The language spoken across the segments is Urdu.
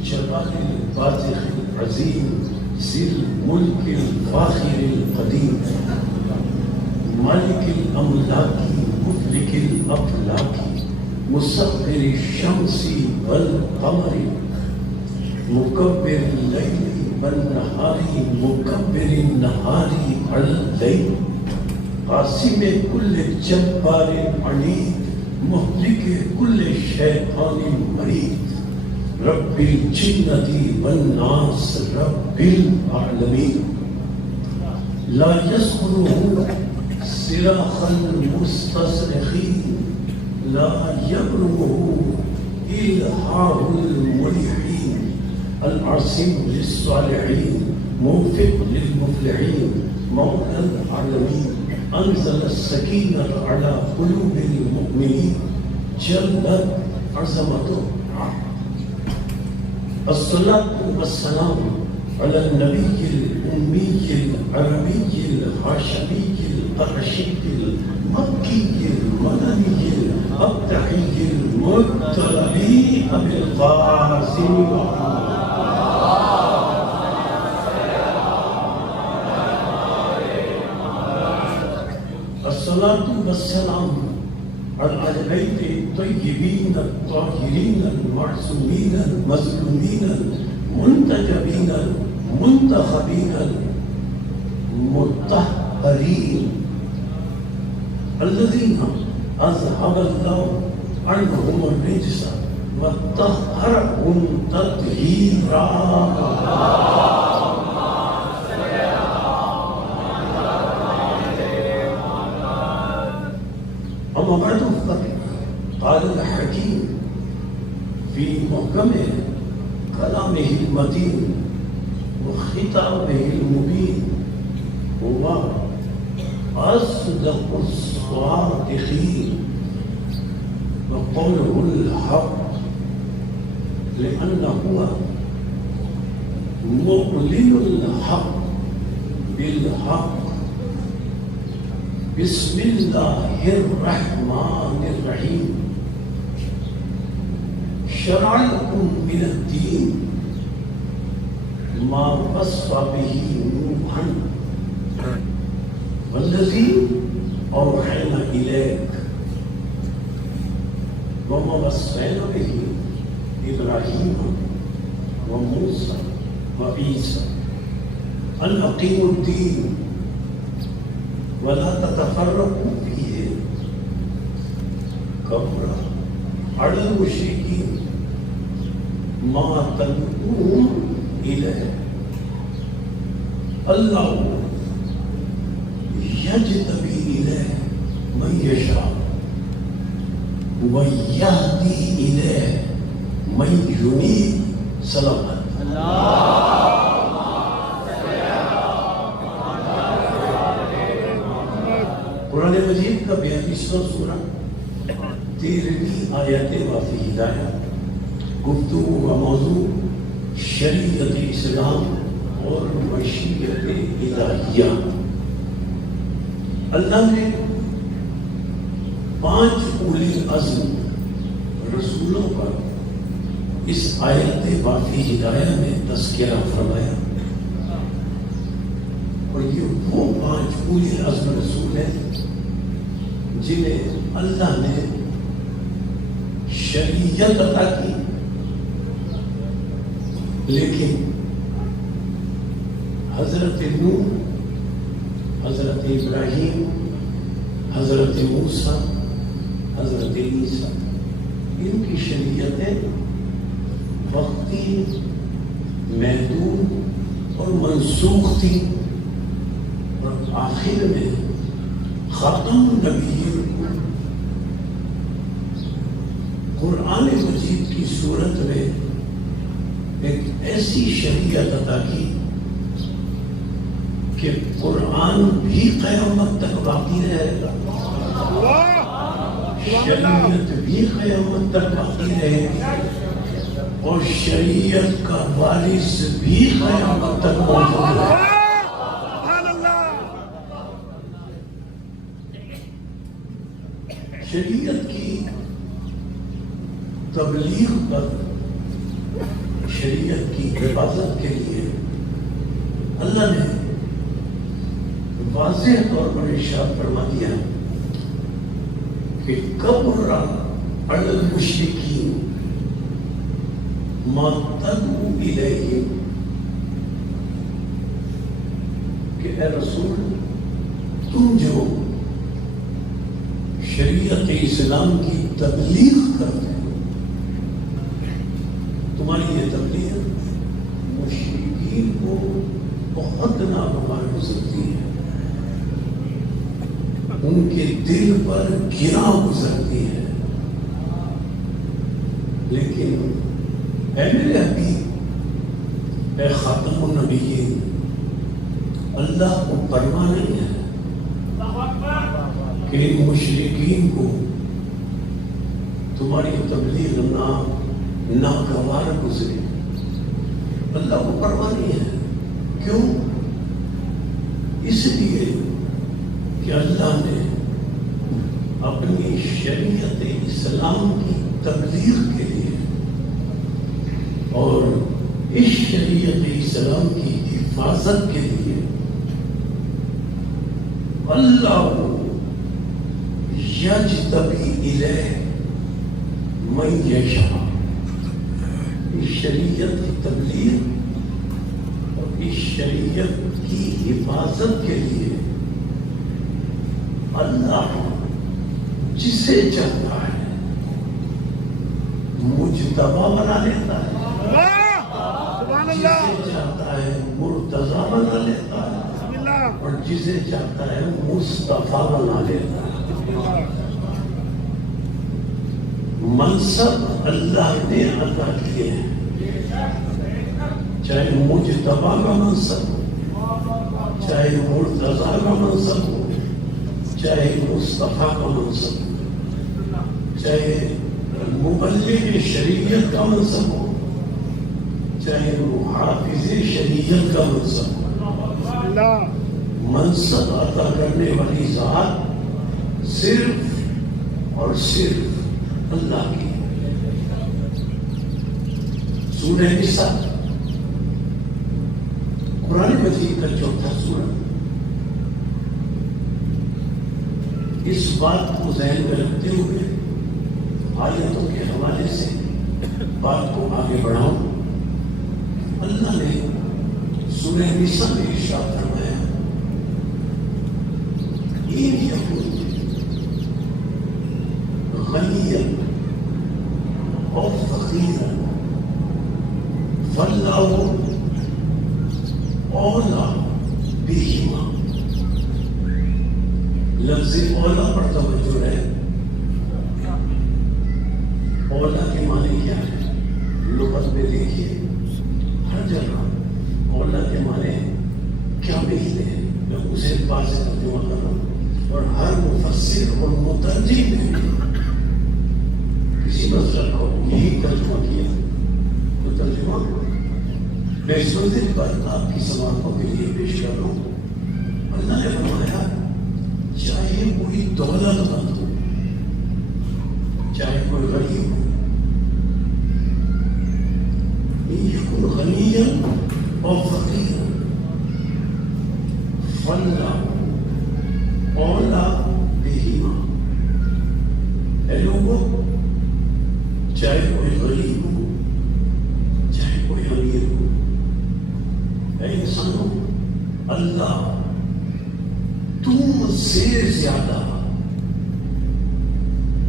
الجلال البازخ العظيم ذي الملك الفاخر القديم مالك الأملاك مدرك الأفلاك مسخر الشمس والقمر مكبر الليل والنهار مكبر النهار على الليل قاسم كل جبار عنيد مهلك كل شيطان مريد رب الجنة والناس رب العالمين لا يسخره صراخ المستصرخين لا يبلغه إلحاح الملحين العاصم للصالحين موفق للمفلحين مولى العالمين أنزل السكينة على قلوب المؤمنين جلت عظمته. الصلاة والسلام على النبي الأمي العربي الهاشمي القرشي المكي المدني الأبتحي المبتلي أبي القاسم الصلاة والسلام على البيت الطيبين الطاهرين المعصومين المظلومين المنتجبين المنتخبين المطهرين الذين أذهب الله عنهم الرجس وطهرهم تطهيرا. أما بعد فقد قال الحكيم في محكم كلامه المتين وخطابه المبين هو أصدق الصادقين وقوله الحق لأنه هو مؤلن الحق بالحق. بسم الله الرحمن الرحيم. شرع لكم من الدين ما وصى به نوحا والذي أوحينا إليك وما وصينا به إبراهيم وموسى وعيسى أن أقيموا الدين ولا تتفرقوا فيه كبر على المشركين ما تدعوهم إليه. الله يجتبي إليه من يشاء ويهدي إليه من ينيب. سلام قرآن مجید کا 42واں سورہ 13ویں آیت واضح ہدایت گفتگو و موضوع شریعت اسلام اور مشیت الہیہ. اللہ نے 5 اولی العزم رسولوں پر اس آیت واضح ہدایہ میں تذکرہ فرمایا اور یہ وہ 5 اولی العزم رسول ہیں جنہیں اللہ نے شریعت عطا کی، لیکن حضرت نوح، حضرت ابراہیم، حضرت موسیٰ، حضرت عیسیٰ، ان کی شریعتیں وقتی، محدود اور منسوخ تھی، اور آخر میں خاتم النبیین قرآن مجید کی صورت میں ایک ایسی شریعت عطا کی کہ قرآن بھی قیامت تک باقی رہے گا، شریعت بھی قیامت تک باقی رہے گی، اور شریعت کا وارث بھی قیامت تک موجود رہے گا. شریعت کی تبلیغ پر شریعت کی حفاظت کے لیے اللہ نے واضح طور پر ارشاد فرما دیا کہ کبر علی المشرکین ما تدعو الیہ، کہ اے رسول تم جو شریعت اسلام کی تبلیغ کرتے ہو، تمہاری یہ تبلیغ مشرکین کو بہت ناگوار گزرتی ہے، ان کے دل پر گرا گزرتی ہے، لیکن اے میرے حبیب، اے خاتم النبیین، اللہ کو پرواہ نہیں ہے کہ ان مشرکین کو تمہاری تبلیغ ناگوار گزرے، اللہ کو پرواہ نہیں ہے۔ کیوں؟ اس لیے کہ اللہ نے اپنی شریعت اسلام کی تبلیغ کے لیے اور اس شریعت اسلام کی حفاظت کے لیے اللہ یجتبی الیہ من یشاء، اس شریعت کی تبلیغ اور اس شریعت کی حفاظت کے لیے اللہ جسے چاہتا ہے مجتبی بنا لیتا ہے، جسے چاہتا ہے مرتضی بنا لیتا ہے، اور جسے چاہتا ہے مصطفیٰ بنا لیتا ہے۔ منصب اللہ نے عطا کیے ہیں، چاہے مجتبی کا منصب ہو، چاہے مرتضی کا منصب ہو، چاہے مصطفیٰ کا منصب ہو، چاہے مبلغ شریعت کا منصب ہو، چاہے حافظ شریعت کا منصب ہو، منصب عطا کرنے والی ذات صرف اور صرف اللہ کی۔ سورہ نساء قرآن مجید کا چوتھا سورہ اس بات کو ذہن میں رکھتے ہوئے آیتوں کے حوالے سے بات کو آگے بڑھاؤں۔ اللہ نے سورہ نساء میں ارشاد فرمایا، ان یکن غنیا او فقیرا فاللہ اولی بہما۔ لفظ اولا پر توجہ ہے۔ اولا کے معنی کیا ہے؟ لغت میں دیکھیے ہر جگہ اولا کے معنی کیا ملتے ہیں، میں اسے واضح ترجمہ کر رہا ہوں، اور ہر مفسر اور مترجم نے کسی مسئلہ کو یہی ترجمہ کیا۔ تو ترجمہ میں اس منزل پر آپ کی سماعتوں کے لیے پیش کر رہا ہوں۔ اللہ نے فرمایا چاہے کوئی دولت مند ہو، چاہے کوئی غریب ہو، یکن غنیا اور فقیر فاللہ اولی بہما۔ اے لوگوں، چاہے کوئی غریب ہو، چاہے کوئی امیر ہو، اے انسانوں، اللہ تم سے زیادہ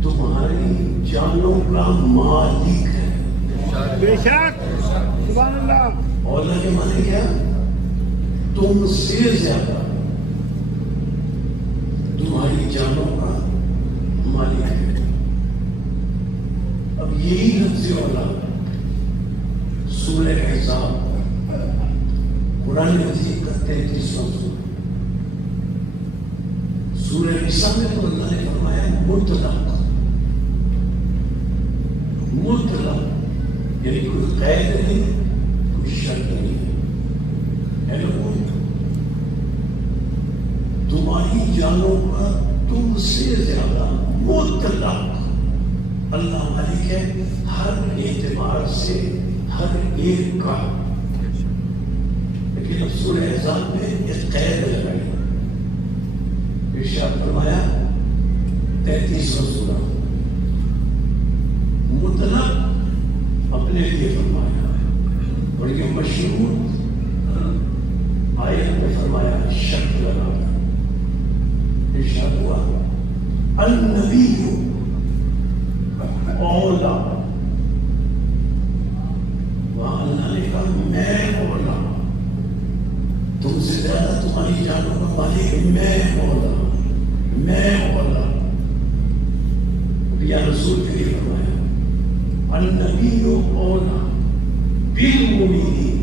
تمہاری جانوں کا مالک ہے۔ بے شک، سبحان اللہ۔ اولا کے معنی کیا؟ تم سے زیادہ تمہاری جانوں کا مالک ہے۔ اب یہی لفظ اولا سورہ احزاب قرآن مجید کا 33واں سورہ، سورہ نساء میں تو اللہ نے فرمایا مطلق، مطلق یعنی کوئی قید نہیں، کوئی شرط نہیں۔ اے لوگوں، تمہاری جانوں پر تم سے زیادہ مطلق اللہ مالک ہے، ہر اعتبار سے، ہر ایک کا، لیکن اب سورہ احزاب میں ایک قید لگائی، ارشاد فرمایا 33واں سورہ مطلق اپنے لیے فرمایا ہے، اور یہ مشہور آیت میں فرمایا شرط لگا کر ارشاد ہوا النبی اولا، وہاں اللہ نے کہا میں اولا، تم سے زیادہ تمہاری جانوں کا مالک میں اولا، میں اولا۔ یا رسول کے لیے فرمایا النبی اولا بالمؤمنین،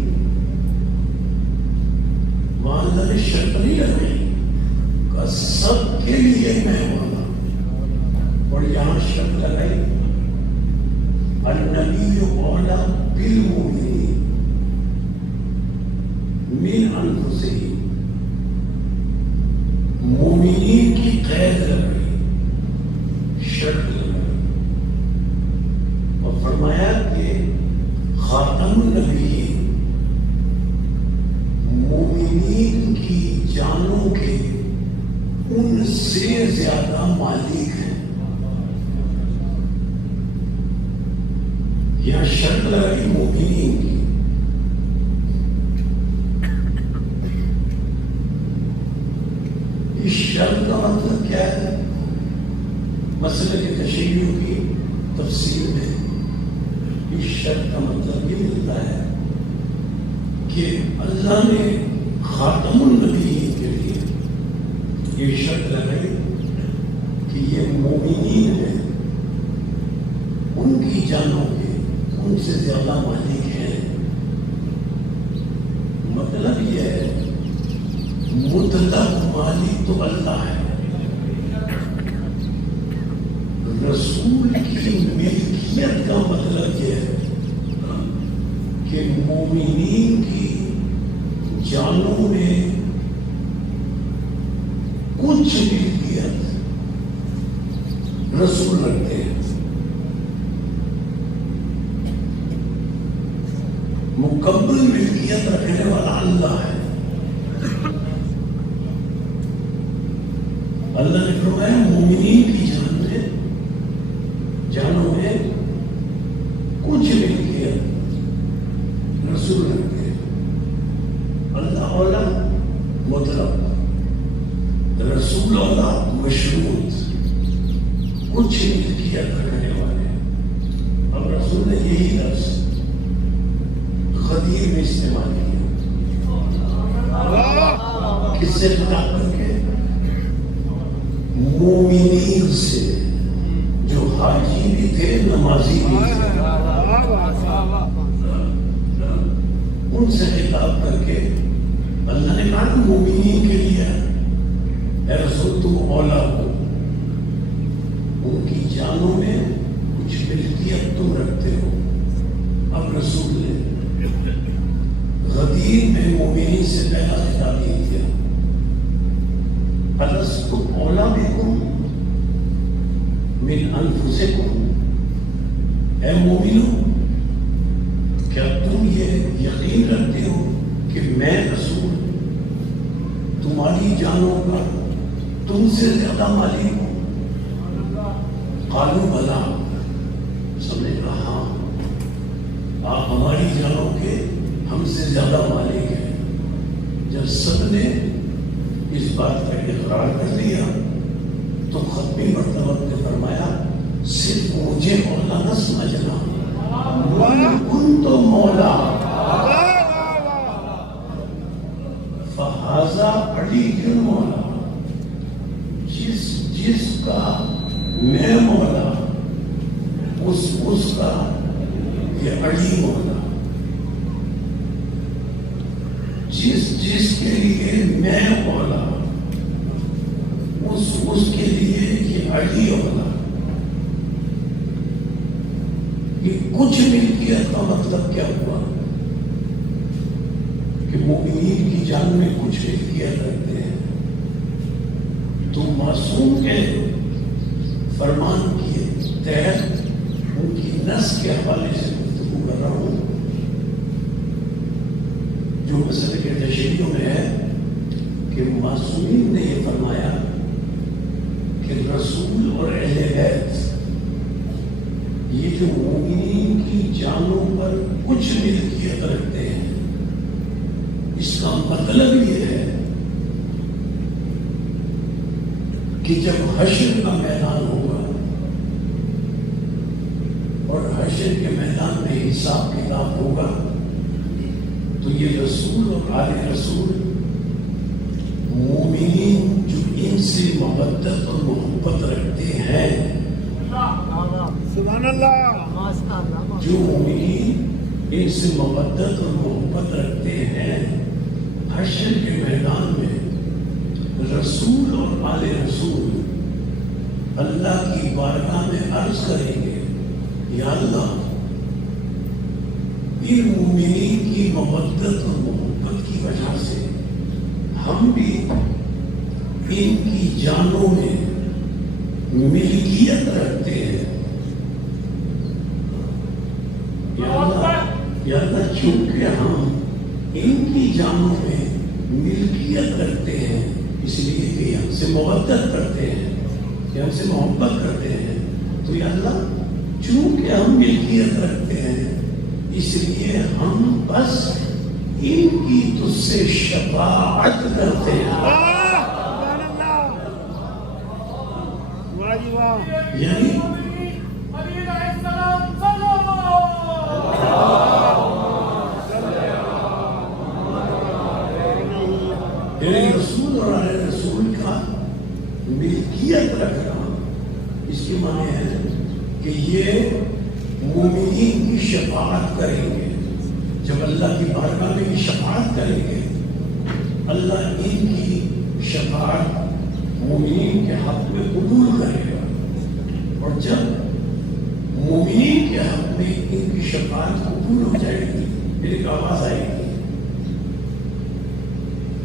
وہاں اللہ نے شرط نہیں لگائی کہ سب کے لیے میں اولا، اور یہاں شرط لگائی النبی اولا بالمؤمنین من انفسہم، مومنین کی قید لگائی، شرط لگائی، اور فرمایا کہ خاتم النبیین مومنین کی جانوں کے ان سے زیادہ مالک ہے۔ یہاں شرط لگائی مومنین کی، اس شرط کا مطلب کیا ہے؟ مسئلہ کے تشریحوں کی تفسیر میں اس شرط کا مطلب یہ ملتا ہے کہ اللہ نے خاتم النبیین کے لیے یہ شرط لگائی کہ یہ مومنین ہیں، ان کی جانوں کے ان سے زیادہ مالک ہیں۔ مطلب یہ ہے مطلق مالک تو اللہ ہے، رسول کی ملکیت کا مطلب یہ ہے کہ مومنین کی جانوں میں کچھ ملکیت رسول رکھتے ہیں، مکمل ملکیت رکھنے والا اللہ ہے۔ اللہ نے فرمایا مومنین کی جانوں میں کچھ ملکیت رسول رکھتے ہیں۔ اللہ اولا مطلب، رسول اولا مشروط، کچھ ملکیت رکھنے والے۔ اب رسول نے یہی لفظ خدیر میں استعمال کیا، کس سے خطاب کر کے؟ مومنین سے، جو حاجی بھی تھے نمازی بھی تھے، ان سے خطاب کر کے اللہ نے کہا مومنین کے لیے اے رسول تم اولا ہو، ان کی جانوں میں کچھ ملکیت تم رکھتے ہو۔ اب رسول نے غدیر میں مومنین سے پہلا خطاب یہ کیا الستم اولا بکم من انفسکم، اے مومنو کیا تم یہ یقین رکھتے ہو کہ میں رسول تمہاری جانوں کا تم سے زیادہ مالک ہوں؟ قالوا بلا، سب نے کہا ہاں آپ ہماری جانوں کے ہم سے زیادہ مالک ہیں۔ جب سب نے اس بات کا اقرار کر لیا تو ختمی مرتبہ نے فرمایا صرف مجھے مولا نہ سمجھنا، کن تو مولا فہذا علی مولا، جس کا میں مولا اس کا یہ علی مولا، جس کے لیے میں مولا اس کے لیے یہ علی مولا۔ یہ کچھ ملکیت کا مطلب کیا ہوا کہ مومنین کی جان میں کچھ ملکیت رکھتے ہیں۔ تو معصوم کے فرمان کے تحت ان کی نس کے حوالے سے گفتگو کر رہا ہوں جو مسئلے کے تشریحوں میں ہے کہ معصومین نے یہ فرمایا کہ رسول اور اہل بیت یہ جو مومنین کی جانوں پر کچھ ملکیت رکھتے ہیں، اس کا مطلب یہ ہے کہ جب حشر کا میدان ہوگا اور حشر کے میدان میں حساب کتاب ہوگا تو یہ رسول اور آل رسول مومنین جو ان سے محبت اور محبت رکھتے ہیں، سبحان اللہ، جو مومنین ان سے محبت اور محبت رکھتے ہیں، حشر کے میدان میں رسول اور آل رسول اللہ کی بارگاہ میں عرض کریں گے، یا اللہ ان مومنین کی محبت اور محبت کی وجہ سے ہم بھی ان کی جانوں میں ملکیت رکھتے ہیں، یا اللہ چونکہ ہم ان کی جانوں میں ملکیت رکھتے ہیں، اس لیے کہ ہم سے محبت کرتے ہیں، کہ ہم سے محبت کرتے ہیں، تو یا اللہ چونکہ ہم ملکیت رکھتے ہیں اس لیے ہم بس ان کی تجھ سے شفاعت کرتے ہیں۔ سبحان اللہ، واہ جی واہ، یعنی رسول اور آل رسول کا ملکیت رکھنا، اس کے معنی ہے کہ یہ مومنین کی شفاعت کریں گے، جب اللہ کی بارگاہ میں یہ شفاعت کریں گے، اللہ ان کی شفاعت مومنین کے حق میں قبول کرے گا، اور جب مومنین کے حق میں ان کی شفاعت قبول ہو جائے گی، ایک آواز آئے گی،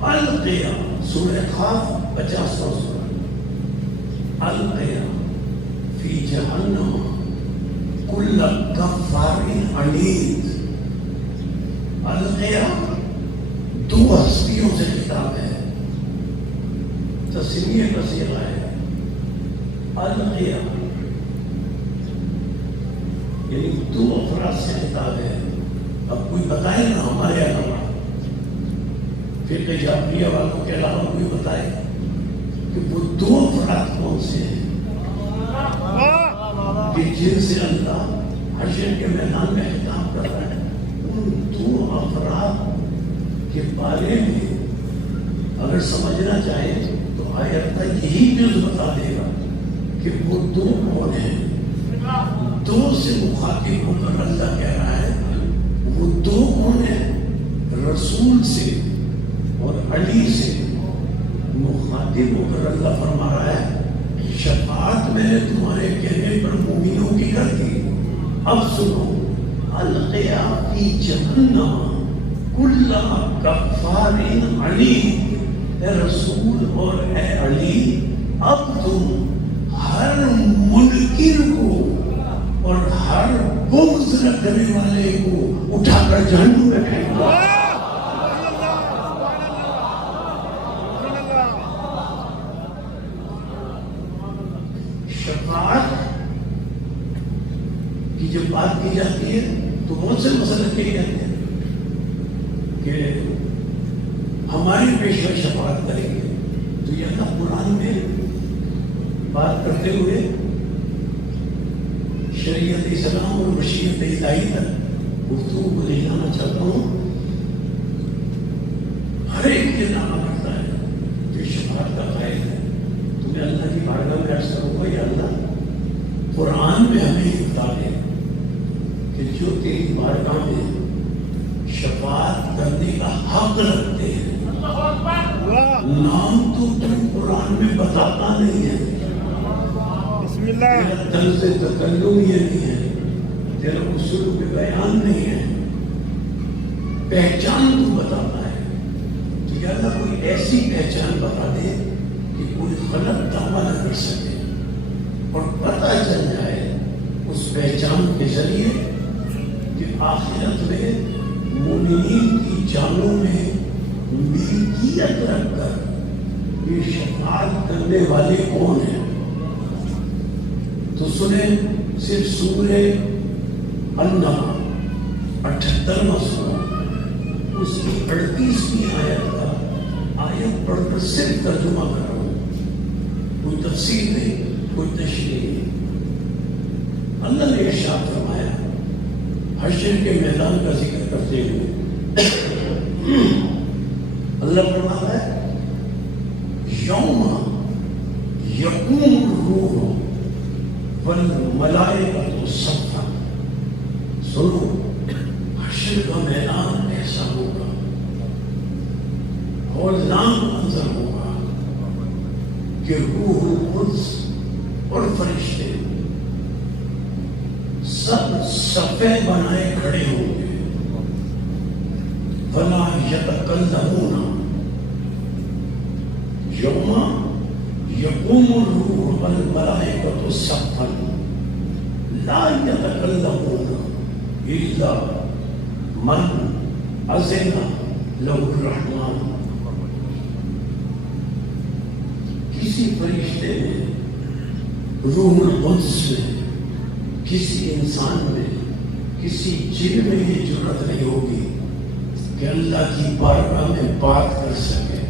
القیا، سورہ قاف 50واں سورہ، القیا فی جہنم کل کفار عنید۔ القیا دو ہستیوں سے خطاب ہے، تسمیہ کا صیغہ ہے، القیا یعنی دو افراد سے خطاب ہے۔ اب کوئی بتائے نا ہمارے علاوہ، فقہ جعفریہ والوں کے علاوہ کوئی بتائے کہ وہ دو افراد کون سے ہیں کہ جن سے اللہ حشر کے میدان میں خطاب کر رہا ہے؟ ان دو افراد کے بارے میں اگر سمجھنا چاہیں تو آیت کا یہی جز بتا دے گا کہ وہ دو کون ہیں۔ دو سے مخاطب ہو کر اللہ کہہ رہا ہے، وہ دو کون ہیں؟ رسول سے اور علی سے مخاطب ہو کر اللہ فرما رہا ہے، شفاعت میں نے تمہارے کہنے پر مومنوں کی کر دی، اب سنو، القیا فی جہنم کل کفار عنید۔ اے رسول اور اے علی، اب تم ہر منکر کو اور ہر بغض رکھنے والے کو اٹھا کر جہنم میں پھینک دو۔ شفاعت کی جب بات کی جاتی ہے تو بہت سے مسئلے کہے جاتے ہیں کہ ہماری پیشوا شفاعت کریں گے، تو یہ اللہ قرآن میں بات کرتے ہوئے شریعت اسلام اور مشیت الہی تک گفتگو کو لے جانا چاہتا ہوں۔ ہر ایک یہ دعویٰ کرتا ہے جو شفاعت کا قائل ہے، تو میں اللہ کی بارگاہ میں عرض کروں گا، یا اللہ قرآن میں ہمیں یہ بتا دے کہ جو تیری بارگاہ میں شفاعت کرنے کا حق رکھتے ہیں، نام تو تم قرآن میں بتاتا نہیں ہے، بسم اللہ، تیرا طرز تکلم یہ نہیں ہے، تیرا اسلوب بیان نہیں ہے، پہچان تو بتاتا ہے، تو یا اللہ کوئی ایسی پہچان بتا دے کہ کوئی غلط دعویٰ نہ کر سکے اور پتہ چل جائے اس پہچان کے ذریعے کہ آخرت میں مومنین کی جانوں میں ملکیت رکھ کر یہ شفاعت کرنے والے کون ہیں؟ تو سنیں، صرف سورہ النحل 78واں سورہ، اس کی 38ویں آیت کا آیت پڑھ کر صرف ترجمہ کر رہا ہوں، کوئی تفسیر نہیں، کوئی تشریح نہیں۔ اللہ نے ارشاد فرمایا حشر کے میدان کا ذکر کرتے ہوئے، اللہ فرماتا ہے یوم یقوم الروح والملائکۃ صفا۔ سنو، حشر کا میدان ایسا ہوگا، ہولناک منظر ہوگا کہ روح القدس اور فرشتے سب صفے بنائے کھڑے ہوں گے، ولا یتکلمون یوم یقوم الروح والملائکۃ صفا لا یتکلمون الا من اذن له الرحمن۔ کسی فرشتے میں، روح القدس میں، کسی انسان میں، کسی جن میں یہ جرأت نہیں ہوگی کہ اللہ کی بارگاہ میں بات کر سکے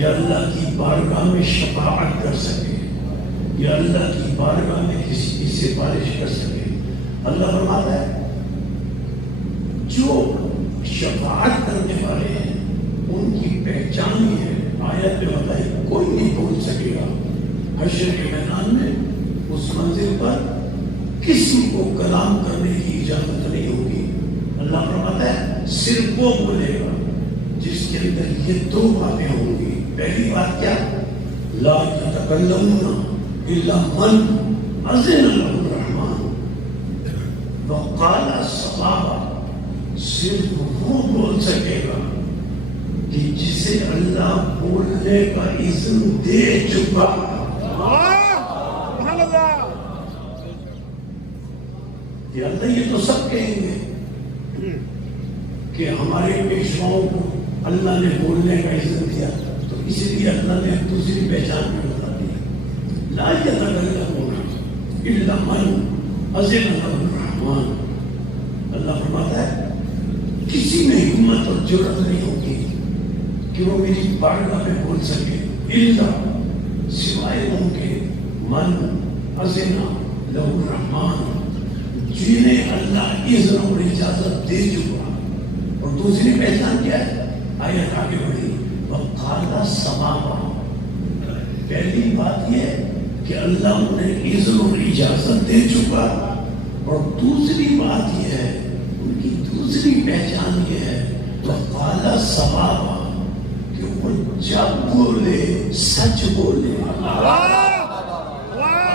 یا اللہ کی بارگاہ میں شفاعت کر سکے یا اللہ کی بارگاہ میں کسی کی سفارش کر سکے۔ اللہ فرماتا ہے جو شفاعت کرنے والے ہیں ان کی پہچان ہی ہے، آیت میں بتائی کوئی نہیں بول سکے گا۔ حشر کے میدان میں اس منزل پر کسی کو کلام کرنے کی اجازت نہیں ہوگی۔ اللہ فرماتا ہے صرف وہ بولے گا جس کے اندر یہ دو باتیں ہوں گی۔ پہلی بات کیا؟ لا یتکلمون الا من اذن له الرحمن وقال صوابا۔ صرف وہ بول سکے گا کہ جسے اللہ بولنے کا اذن دے چکا۔ اللہ یہ تو سب کہیں گے کہ ہمارے پیشواؤں کو اللہ نے بولنے کا اذن دیا، تو اسی لیے اللہ نے دوسری پہچان بھی بتا دی، لا یتکلمون الا من اذن له الرحمن۔ اللہ فرماتا ہے کسی میں ہمت اور جرأت نہیں ہوگی کہ وہ میری بارگاہ میں بول سکے، الا سوائے ان کے من اذن له الرحمن، جنہیں اللہ اذن اور اجازت دے چکا۔ اور دوسری پہچان کیا ہے؟ آیت آگے بڑھی، وقال صوابا۔ پہلی بات یہ ہے کہ اللہ انہیں اذن اور اجازت دے چکا، اور دوسری بات یہ ہے، ان کی دوسری پہچان یہ ہے وقال صوابا، کہ وہ جب بولے سچ بولے۔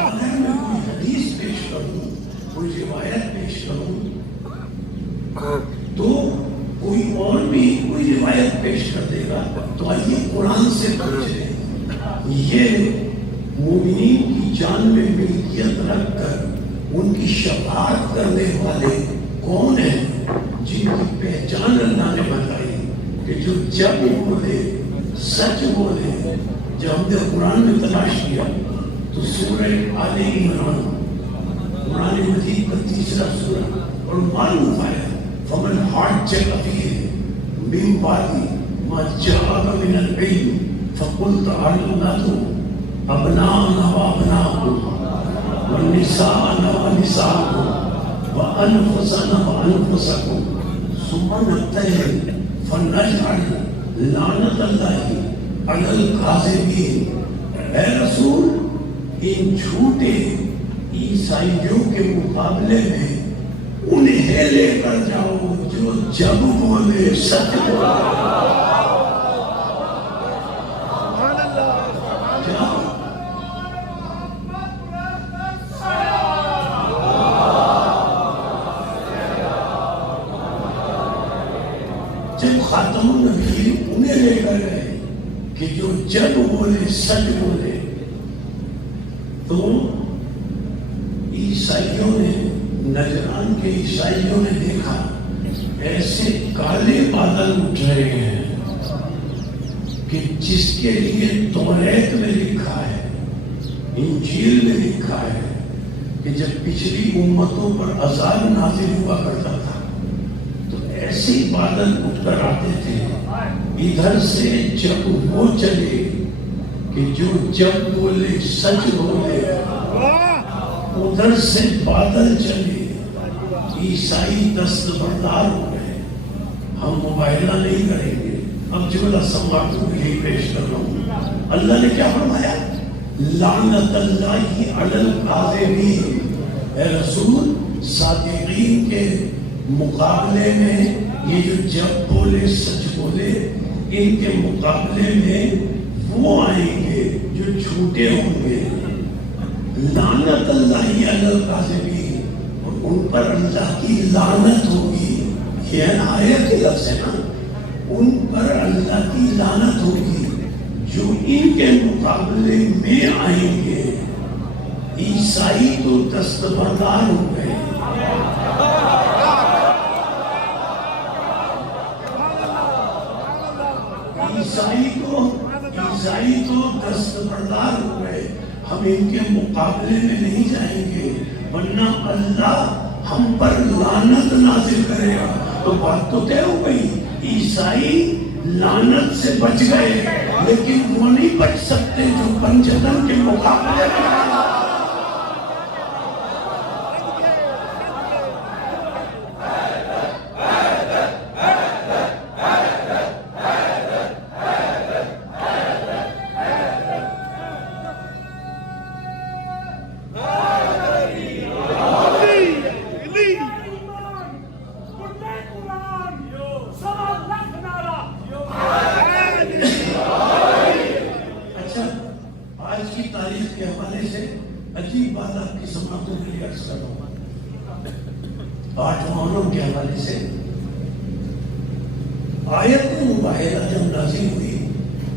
اگر میں کوئی حدیث پیش کروں، کوئی روایت پیش کروں، تو کوئی اور بھی کوئی روایت پیش کر دے گا، تو آئیے قرآن سے پوچھیں یہ مومنین کی جان میں ملکیت رکھ کر ان کی شفاعت کرنے والے کون ہیں جن کی پہچان اللہ نے بتائی کہ جو جب بولے سچ بولے۔ جب ہم نے قرآن میں تلاش کیا تو سورہ آل عمران، قرآن مجید کا تیسرا سورہ، اور معلوم پایا فمن حاجک فیہ من بعد ما جاءک من العلم فقل تعالوا ندعو ابناءنا وابناءکم ونساءنا ونساءکم وانفسنا وانفسکم ثم نبتہل فنجعل لعنت اللہ علی الکاذبین۔ اے رسول، ان جھوٹے عیسائیوں کے مقابلے میں انہیں لے کر جاؤ جو جب بولے سچ بولے۔ جب خاتم النبی انہیں لے کر گئے کہ جو جب بولے سچ بولے، تو عیسائیوں نے، نجران کے عیسائیوں نے دیکھا ایسے کالے بادل اٹھ رہے ہیں کہ جس کے لیے توریت میں لکھا ہے، انجیل میں لکھا ہے کہ جب پچھلی امتوں پر عذاب نازل ہوا کرتا تھا تو ایسے بادل اٹھ کر آتے تھے ادھر سے، جب وہ چلے کہ جو جب بولے سچ بولے، ادھر سے بادل چلے، عیسائی دستبردار ہو گئے۔ ہم مباہلہ نہیں کریں گے۔ اب جملہ سماعت کو یہی پیش کر رہا ہوں۔ اللہ نے کیا فرمایا؟ لعنت اللہ علی الکاذبین۔ اے رسول، صادقین کے مقابلے میں یہ جو جب بولے سچ بولے، ان کے مقابلے میں وہ آئیں گے جو جھوٹے ہوں گے۔ لعنت اللہ علی الکاذبین، اور ان پر اللہ کی لعنت ہوگی۔ یہ آیت کے لفظ ہے نا، ان پر اللہ کی لعنت ہوگی جو ان کے مقابلے میں آئیں گے۔ عیسائی تو دستبردار ہو گئے۔ عیسائی تو دستبردار ہو گئے۔ ہم ان کے مقابلے میں نہیں جائیں گے، ورنہ اللہ ہم پر لعنت نازل کرے گا۔ تو بات تو طے ہو گئی، عیسائی لعنت سے بچ گئے، لیکن وہ نہیں بچ سکتے جو پنجتن کے مقابلے میں۔ عجیب بات آپ کی سماعتوں کے لیے عرض کر رہا ہوں۔ 8 محرم کے حوالے سے آیت مباہلہ جب نازل ہوئی،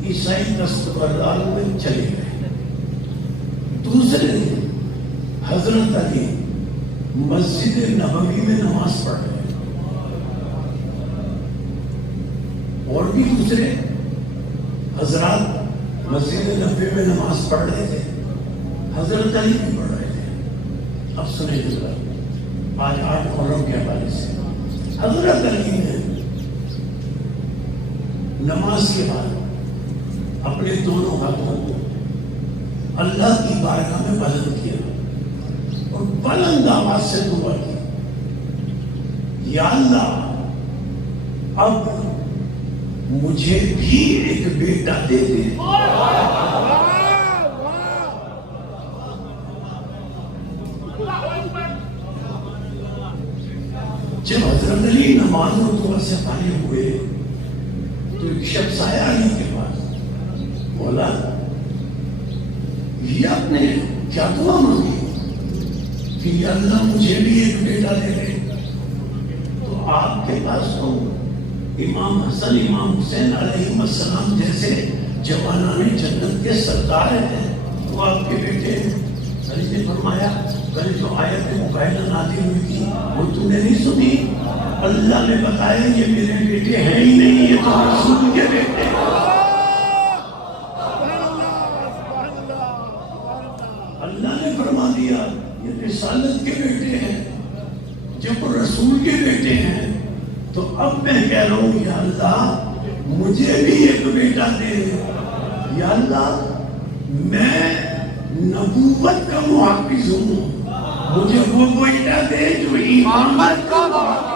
عیسائی دستبردار میں چلے گئے۔ دوسرے دن حضرت علی مسجد نبوی میں نماز پڑھ رہے، اور بھی دوسرے حضرات مسجد نبوی میں نماز پڑھ رہے تھے، حضرت علی بھی پڑھ رہے تھے۔ اب سنیں ذرا، آج 8 محرم کے حوالے سے حضرت علی نے نماز کے بعد اپنے دونوں ہاتھوں کو اللہ کی بارگاہ میں بلند کیا اور بلند آواز سے دعا کی، یا اللہ اب مجھے بھی ایک بیٹا دے دے۔ جب حضرت علی نماز اور دعا سے فارغ ہوئے تو ایک شخص آیا علی کے پاس، بولا یہ آپ نے کیا دعا مانگی کہ یا اللہ مجھے بھی ایک بیٹا دے دے؟ تو آپ کے پاس تو امام حسن امام حسین علیہ السلام جیسے جوانان جنت کے سردار ہیں، وہ آپ کے بیٹے ہیں۔ علی نے فرمایا پہلے جو آیت مباہلہ نازل ہوئی تھی وہ تم نے نہیں سنی؟ اللہ نے بتایا یہ میرے بیٹے ہیں ہی نہیں، یہ تو رسول کے بیٹے ہیں۔ اللہ نے فرما دیا یہ رسالت کے بیٹے ہیں، جب رسول کے بیٹے ہیں تو اب میں کہہ رہا ہوں یا اللہ مجھے بھی ایک بیٹا دے۔ یا اللہ میں نبوت کا محافظ ہوں، مجھے وہ بیٹا دے جو امامت کا محافظ۔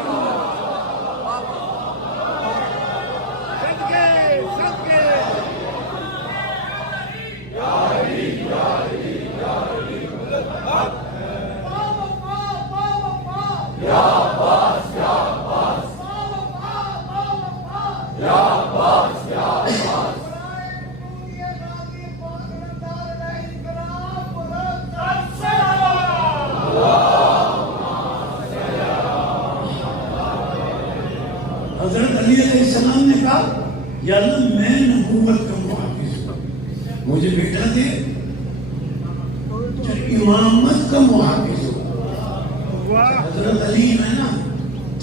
حضرت علی علیہ السلام نے کہا یا اللہ میں نبوت کا محافظ ہوں، مجھے بیٹا دے جو امامت کا محافظ ہو۔ حضرت علی ہے نا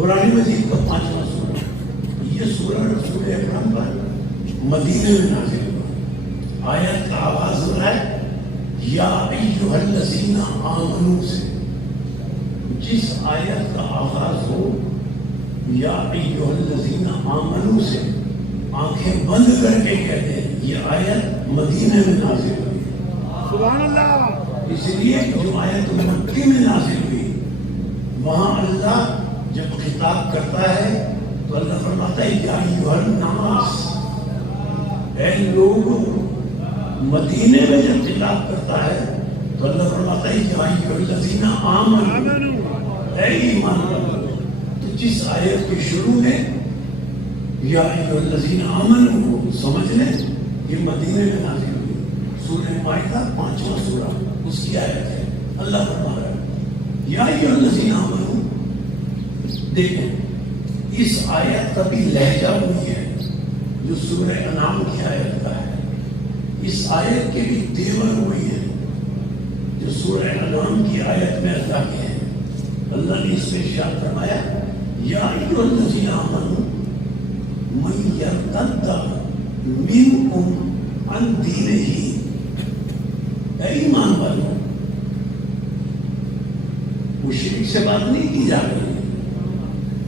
قرآن مجید کا 5واں سورہ، یہ سورہ رسول اکرم پر مدینے میں نازل ہوا۔ آیت کا آغاز ہو رہا ہے یا ایھا الذین آمنوا سے۔ جس آیت کا آغاز ہو یا ایھا الذین آمنوا سے، آنکھیں بند کر کے کہتے ہیں یہ آیت مدینے میں نازل ہوئی۔ سبحان اللہ۔ اس لیے جو آیت مکی میں نازل ہوئی، وہاں اللہ جب خطاب کرتا ہے تو اللہ فرماتا ہے یا ایھا الناس، اے لوگوں۔ مدینے میں جب خطاب کرتا ہے تو اللہ فرماتا ہے یا ایھا الذین آمنوا، اے ایمان والو۔ تو جس آیت کے شروع میں یا ایھا الذین آمنوا سمجھ لیں یہ مدینے میں نازل ہوئی۔ سورہ مائدہ 5واں سورہ، اس کی آیت ہے۔ اللہ فرما رہا ہے یا ایھا الذین آمنوا۔ دیکھیں اس آیت کا بھی لہجہ وہی ہے جو سورہ انعام کی آیت کا ہے، اس آیت کے بھی تیور وہی ہے جو سورہ انعام کی آیت میں اللہ کے ہیں۔ اللہ نے اس میں ارشاد فرمایا یا ایھا الذین آمنوا من یرتد منکم عن دینہ، اے ایمان والو۔ مشرک سے بات نہیں کی جا رہی،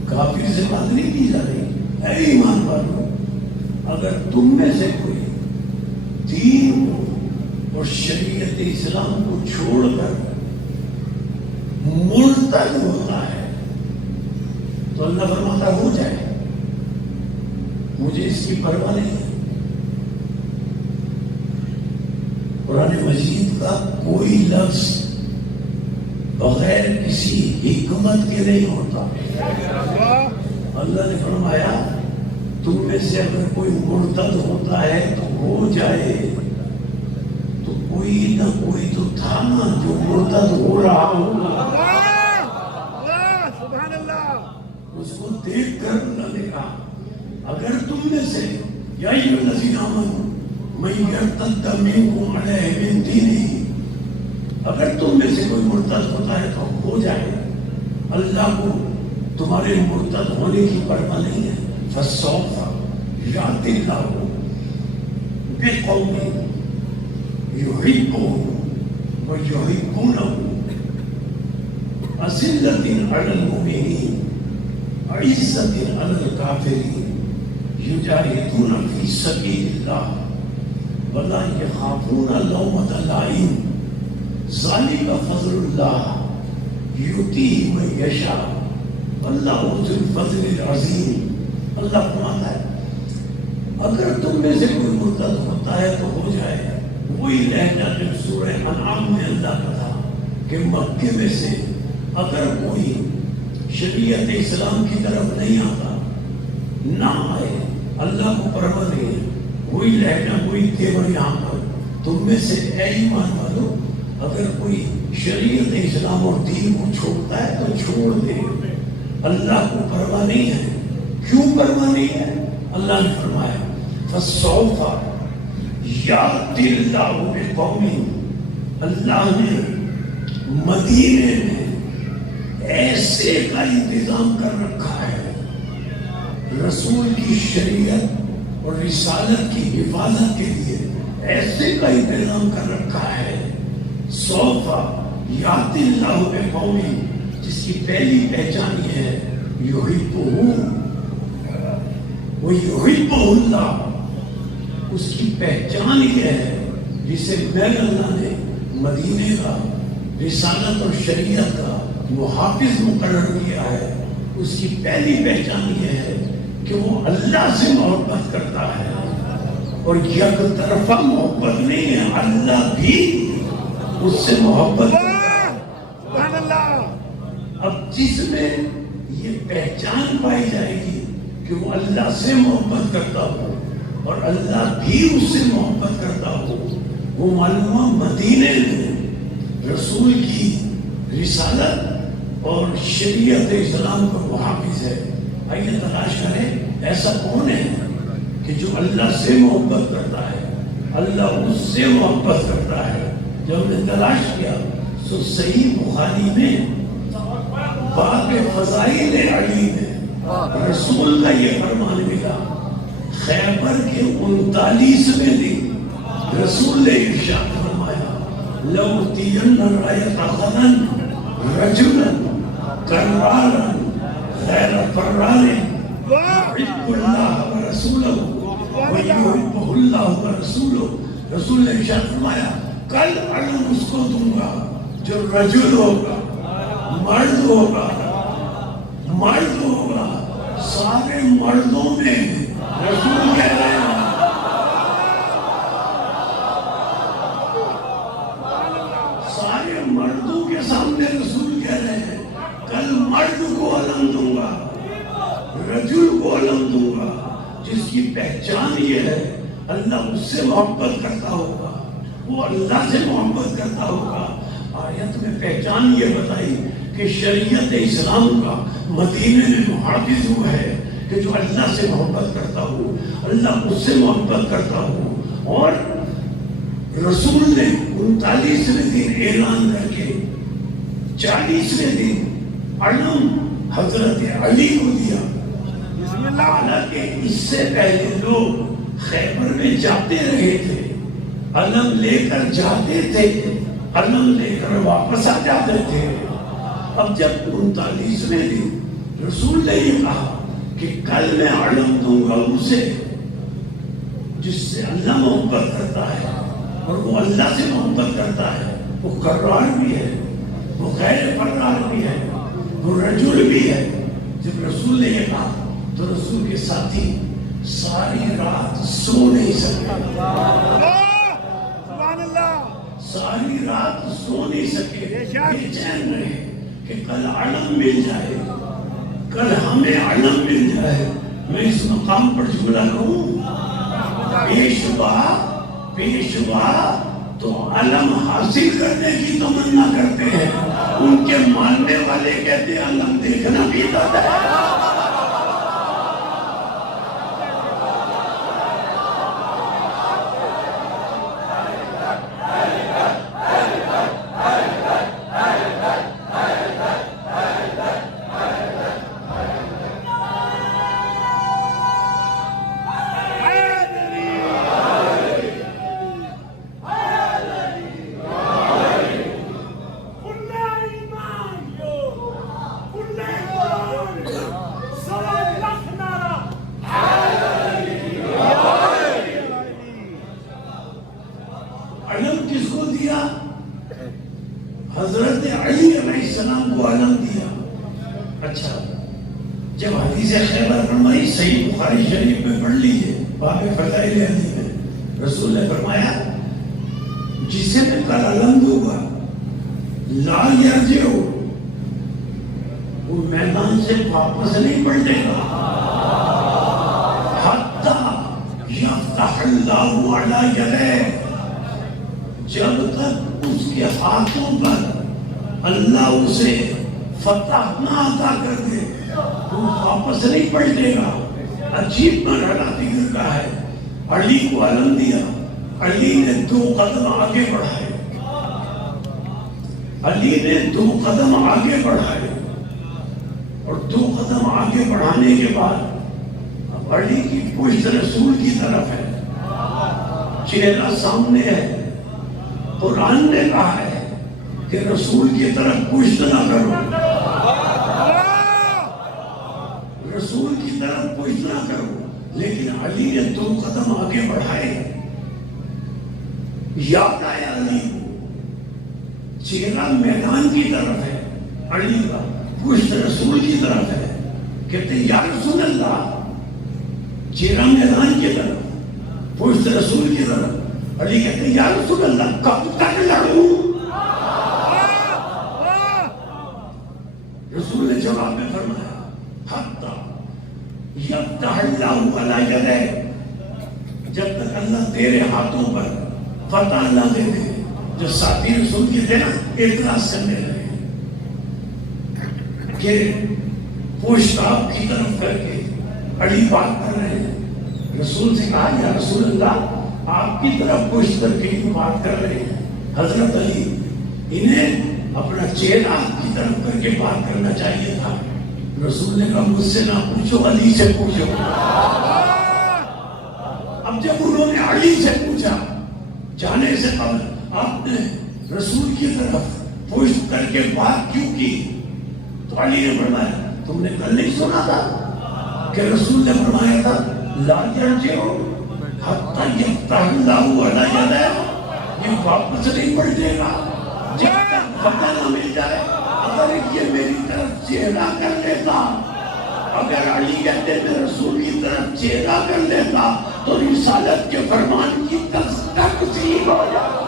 کافر سے بات نہیں کی جا رہی، اے ایمان والو اگر تم میں سے کوئی دین اور شریعت اسلام کو چھوڑ کر مرتد ہوتا ہے تو اللہ فرماتا ہو جائے، مجھے اس کی پرواہ نہیں ہے۔ قرآن مجید کا کوئی لفظ بغیر کسی حکمت کے نہیں ہوتا۔ اللہ نے فرمایا تم میں سے اگر کوئی مرتد ہوتا ہے تو ہو جائے، تو کوئی نہ کوئی تو تھا نا جو مرتد ہو رہا ہوگا، سبحان اللہ۔ اس کو دیکھ کر اللہ نے کہا اگر تم میں سے یا ایھا الذین آمنوا من یرتد منکم عن دینہ، اگر تم میں سے کوئی مرتد ہوتا ہے تو ہو جائے، اللہ کو تمہارے مرتد ہونے کی پرواہ نہیں ہے۔ فسوف یأتی اللہ بقوم یحبهم ویحبونہ أذلة على المؤمنين عزة على الكافرين يجاهدون في سبيل الله ولا يخافون لومة لائم ذلك فضل الله يؤتيه من يشاء واللہ ذو الفضل العظیم۔ اللہ فرماتا ہے اگر تم میں سے کوئی مرتد ہوتا ہے تو ہو جائے۔ وہی لہجہ جو سورہ انعام میں اللہ کا تھا کہ مکے میں سے اگر کوئی شریعت اسلام کی طرف نہیں آتا نہ آئے، اللہ کو پرواہ نہیں ہے۔ وہی لہجہ وہی تیور یہاں پر تم میں سے اے ایمان والو اگر کوئی شریعت اسلام اور دین کو چھوڑتا ہے تو چھوڑ دے، اللہ کو پرواہ نہیں ہے۔ کیوں پرواہ نہیں ہے؟ اللہ نے فرمایا فسوف یأتی اللہ بقوم، اللہ نے مدینے میں ایسے کا انتظام کر رکھا ہے، رسول کی شریعت اور رسالت کی حفاظت کے لیے ایسے کا انتظام کر رکھا ہے۔ سوف یأتی اللہ بقوم، جس کی پہلی پہچان یہ ہے یحبہ ویحبہ اللہ، اس کی پہچان یہ ہے جسے میں اللہ نے مدینے کا رسالت اور شریعت کا محافظ مقرر کیا ہے، اس کی پہلی پہچان یہ ہے کہ وہ اللہ سے محبت کرتا ہے، اور یک طرفہ محبت نہیں ہے، اللہ بھی اس سے محبت کرتا ہے۔ سبحان اللہ۔ اب جس میں یہ پہچان پائی جائے گی کہ وہ اللہ سے محبت کرتا ہو اور اللہ بھی اس سے محبت کرتا ہو، وہ معلومہ مدینے میں رسول کی رسالت اور شریعت اسلام کا محافظ ہے۔ آئیے تلاش کریں ایسا کون ہے کہ جو اللہ سے محبت کرتا ہے، اللہ اس سے محبت کرتا ہے۔ جب ہم نے تلاش کیا تو صحیح بخاری میں باب فضائل علی میں رسول کا یہ فرمان ملا. خیبر کے 39ویں دن رسول نے ارشاد فرمایا لَأُوتِيَنَّ الرَّايَةَ غَدًا رَجُلًا كَرَّارًا غَيْرَ فَرَّارٍ يُحِبُّ اللَّهَ وَرَسُولَهُ وَيُحِبُّهُ اللَّهُ وَرَسُولُهُ. رسول نے ارشاد فرمایا کل علم اس کو دوں گا جو رجل ہوگا، مرد ہوگا. سارے مردوں میں رسول کہہ رہے ہیں سارے مردوں کے سامنے رسول کہہ رہے ہیں کل مرد کو علم دوں گا، رجل کو علم دوں گا جس کی پہچان یہ ہے اللہ اس سے محبت کرتا ہوگا، وہ اللہ سے محبت کرتا ہوگا. آیت میں پہچان یہ بتائی کہ شریعت اسلام کا مدینے میں محافظ ہوا ہے کہ جو اللہ سے محبت کرتا ہو، اللہ اس سے محبت کرتا ہو. اور رسول نے 39ویں دن اعلان کر کے 40ویں دن علم حضرت علی کو دیا. حالانکہ اس سے پہلے لوگ خیبر میں جاتے رہے تھے، علم لے کر جاتے تھے، علم لے کر واپس آ جاتے تھے. اب جب 39ویں دن رسول نے یہ کہا کہ کل میں علم دوں گا اسے جس سے اللہ محبت کرتا ہے اور وہ اللہ سے محبت کرتا ہے، وہ کرار بھی ہے، وہ غیر فرار بھی ہے، وہ رجل بھی ہے. جب رسول نے یہ کہا تو رسول کے ساتھی ساری رات سو نہیں سکے، ساری رات سو نہیں سکے، بے چین رہے کہ کل علم مل جائے، کل ہمیں علم مل جائے. میں اس مقام پر جملہ کہوں پیشوا تو علم حاصل کرنے کی تمنا کرتے ہیں، ان کے ماننے والے کہتے ہیں علم دیکھنا بھی بات ہے. حضرت علی علیہ السلام کو علم دیا. اچھا، جب حدیث خیبر فرمائی صحیح بخاری شریف میں پڑھ لیجئے باب فضائل علی میں رسول نے فرمایا جسے میں کل علم دوں گا لا یرجع، وہ میدان سے واپس نہیں پلٹے گا حتی یفتح اللہ علی یدیہ، جب تک اس کے ہاتھوں پر اللہ اسے فتح نہ عطا کر دے تو واپس نہیں پلٹے گا. عجیب مرحلہ ذکر کا ہے. علی کو علم دیا، علی نے 2 قدم آگے بڑھائے، علی نے 2 قدم آگے بڑھائے، اور 2 قدم آگے بڑھانے کے بعد علی کی پشت رسول کی طرف ہے، چہرہ سامنے ہے. قرآن نے کہا ہے کہ رسول کی طرف پشت نہ کرو، رسول کی طرف پشت نہ کرو. لیکن علی نے 2 قدم آگے بڑھائے. یاد آیا علی کو، چہرہ میدان کی طرف ہے علی کا، پشت رسول کی طرف ہے. کہتے یا رسول اللہ، چہرہ میدان کی طرف، پشت رسول کی طرف. علی کہتے یا رسول اللہ کب تک لڑوں؟ رسول نے جواب میں فرمایا حتی یفتح اللہ علی یدیہ، جب تک اللہ تیرے ہاتھوں پر فتح نہ دے دے. جو ساتھی رسول کی تھے نا اعتراض کرنے لگے کہ پشت آپ کی طرف کر کے علی بات کر رہے ہیں. رسول سے کہا یا رسول اللہ آپ کی طرف پشت کر کے بات کر رہے ہیں. حضرت علی انہیں اپنا چہرہ کی طرف کر کے بات کرنا چاہیے تھا. رسول نے کہا مجھ سے نہ پوچھو، علی سے پوچھو۔ اب جب انہوں نے علی سے پوچھا جانے سے قبل آپ نے رسول کی طرف پشت کر کے بات کیوں کی، تو علی نے فرمایا تم نے کل نہیں سنا تھا کہ رسول نے فرمایا تھا لا یرجعوا حتی یفتح اللہ علی یدیہ، یہ واپس نہیں پلٹے گا جب تک فتح نہ مل جائے۔ اگر یہ میری طرف چہرہ کر لیتا، اگر علی کہتے میں رسول کی طرف چہرہ کر لیتا تو رسالت کے فرمان کی تکذیب ہو جاتا۔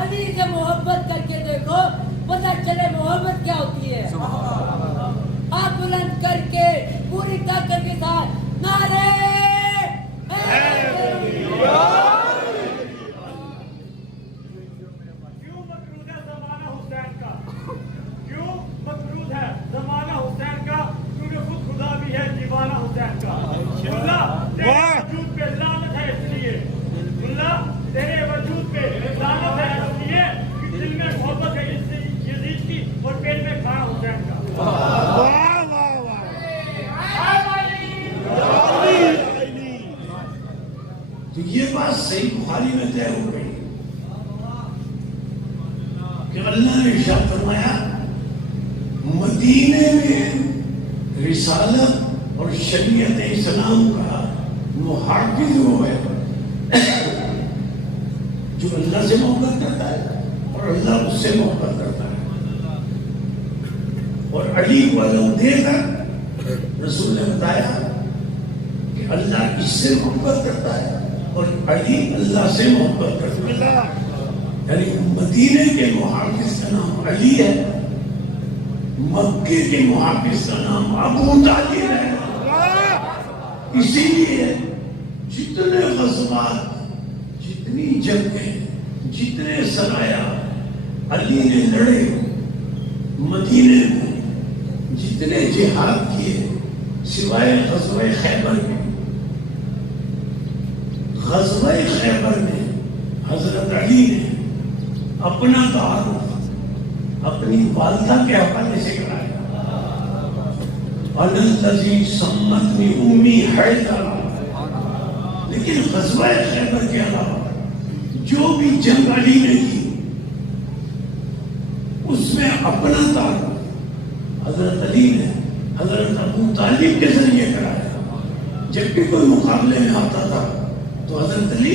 علی سے محبت کر کے دیکھو، پتہ چلے محبت کیا ہوتی ہے۔ آپ بلند کر کے پوری طاقت کے ساتھ نعرے کیوں مقروض ہے زمانہ حسین کا؟ کیوں مقروض ہے زمانہ حسین کا؟ کیونکہ خود خدا بھی ہے دیوانہ حسین کا۔ اللہ تیرے وجود پہ لعنت ہے، اس لیے اللہ تیرے وجود پہ لعنت ہے، اس لیے کہ دل میں محبت ہے یزید کی اور پیٹ میں کھانا حسین کا۔ تو یہ بات صحیح بخاری میں طے ہو گئی کہ اللہ نے ارشاد فرمایا مدینے میں رسالت اور شریعت اسلام کا محافظ وہ ہے جو اللہ سے محبت کرتا ہے اور اللہ اس سے محبت کرتا ہے۔ اور علی کو علم دے کر رسول نے بتایا کہ اللہ اس سے محبت کرتا ہے اور علی اللہ سے محبت کرتا ہے۔ یعنی مدینے کے محافظ کا نام علی ہے، مکے کے محافظ کا نام ابو طالب ہے۔ اسی لیے جتنے غزوات، جتنی جنگیں، جتنے سرایا علی نے لڑے مدینے میں، جتنے جہاد کیے سوائے غزوہ خیبر میں، غزوہ خیبر میں حضرت علی نے اپنا تعارف اپنی والدہ کے حوالے سے کرایا، الذی سمتنی امی حیدر۔ لیکن غزوہ خیبر کے علاوہ جو بھی جنگ علی نے کی اس میں اپنا تعارف حضرت علی نے حضرت ابو طالب کے ذریعے کرایا۔ جب بھی کوئی مقابلے میں آتا تھا تو حضرت علی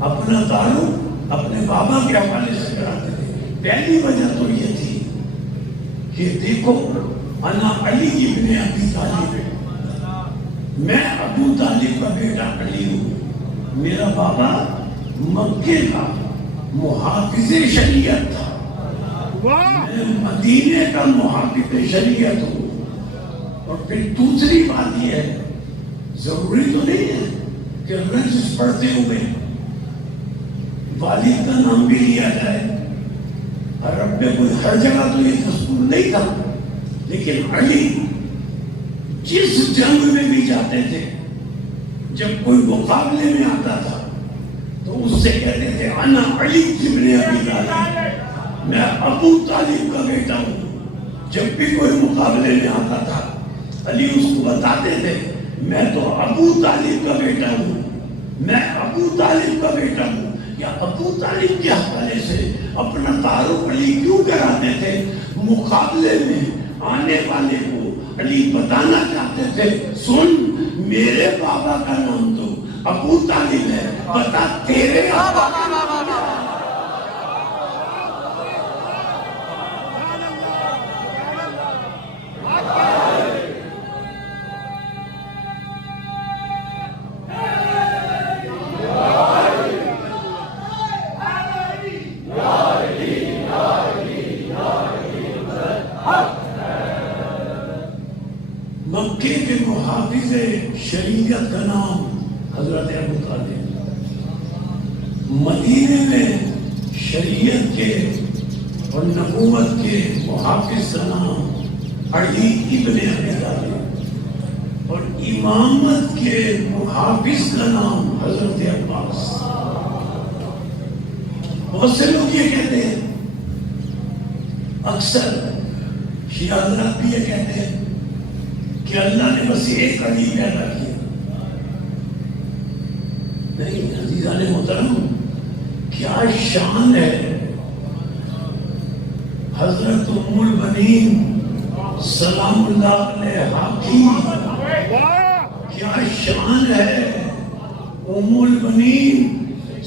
اپنا تعارف اپنے بابا کے حوالے سے کراتے تھے۔ پہلی وجہ تو یہ تھی کہ دیکھو انا علی ابن ابی طالب، میں ابو طالب کا بیٹا علی ہوں، میرا بابا مکے کا محافظ شریعت تھا، میں مدینے کا محافظ شریعت ہوں۔ اور پھر دوسری بات یہ ہے، ضروری تو نہیں ہے کہ رجز پڑھتے ہوئے والد کا نام بھی لیا جائے، عرب میں کوئی ہر جگہ تو یہ دستور نہیں تھا، لیکن علی جس جنگ میں بھی جاتے تھے جب کوئی مقابلے میں آتا تھا تو اس سے کہتے تھے انا علی ابن ابی طالب، میں ابو طالب کا بیٹا ہوں۔ جب بھی کوئی مقابلے میں آتا تھا علی اس کو بتاتے تھے میں تو ابو طالب کا بیٹا ہوں، میں ابو طالب کا بیٹا ہوں۔ یا ابو طالب کے حوالے سے اپنا تعارف علی کیوں کراتے تھے؟ مقابلے میں آنے والے کو علی بتانا چاہتے تھے سن میرے بابا کا نام تو ابو طالب ہے، بتا تیرے بابا کا نام کیا ہے؟ مکے کے محافظ شریعت کا نام حضرت ابو طالب، مدینے میں شریعت کے اور نبوت کے محافظ کا نام علی ابن ابی طالب اور امامت کے محافظ کا نام حضرت عباس. بہت سے لوگ یہ کہتے ہیں، اکثر شیعہ حضرات بھی یہ کہتے ہیں کہ اللہ نے بس ایک علی پیدا کیا. نہیں عزیزان محترم، کیا شان ہے حضرت ام البنین سلام اللہ علیہا کی، کیا شان ہے ام البنین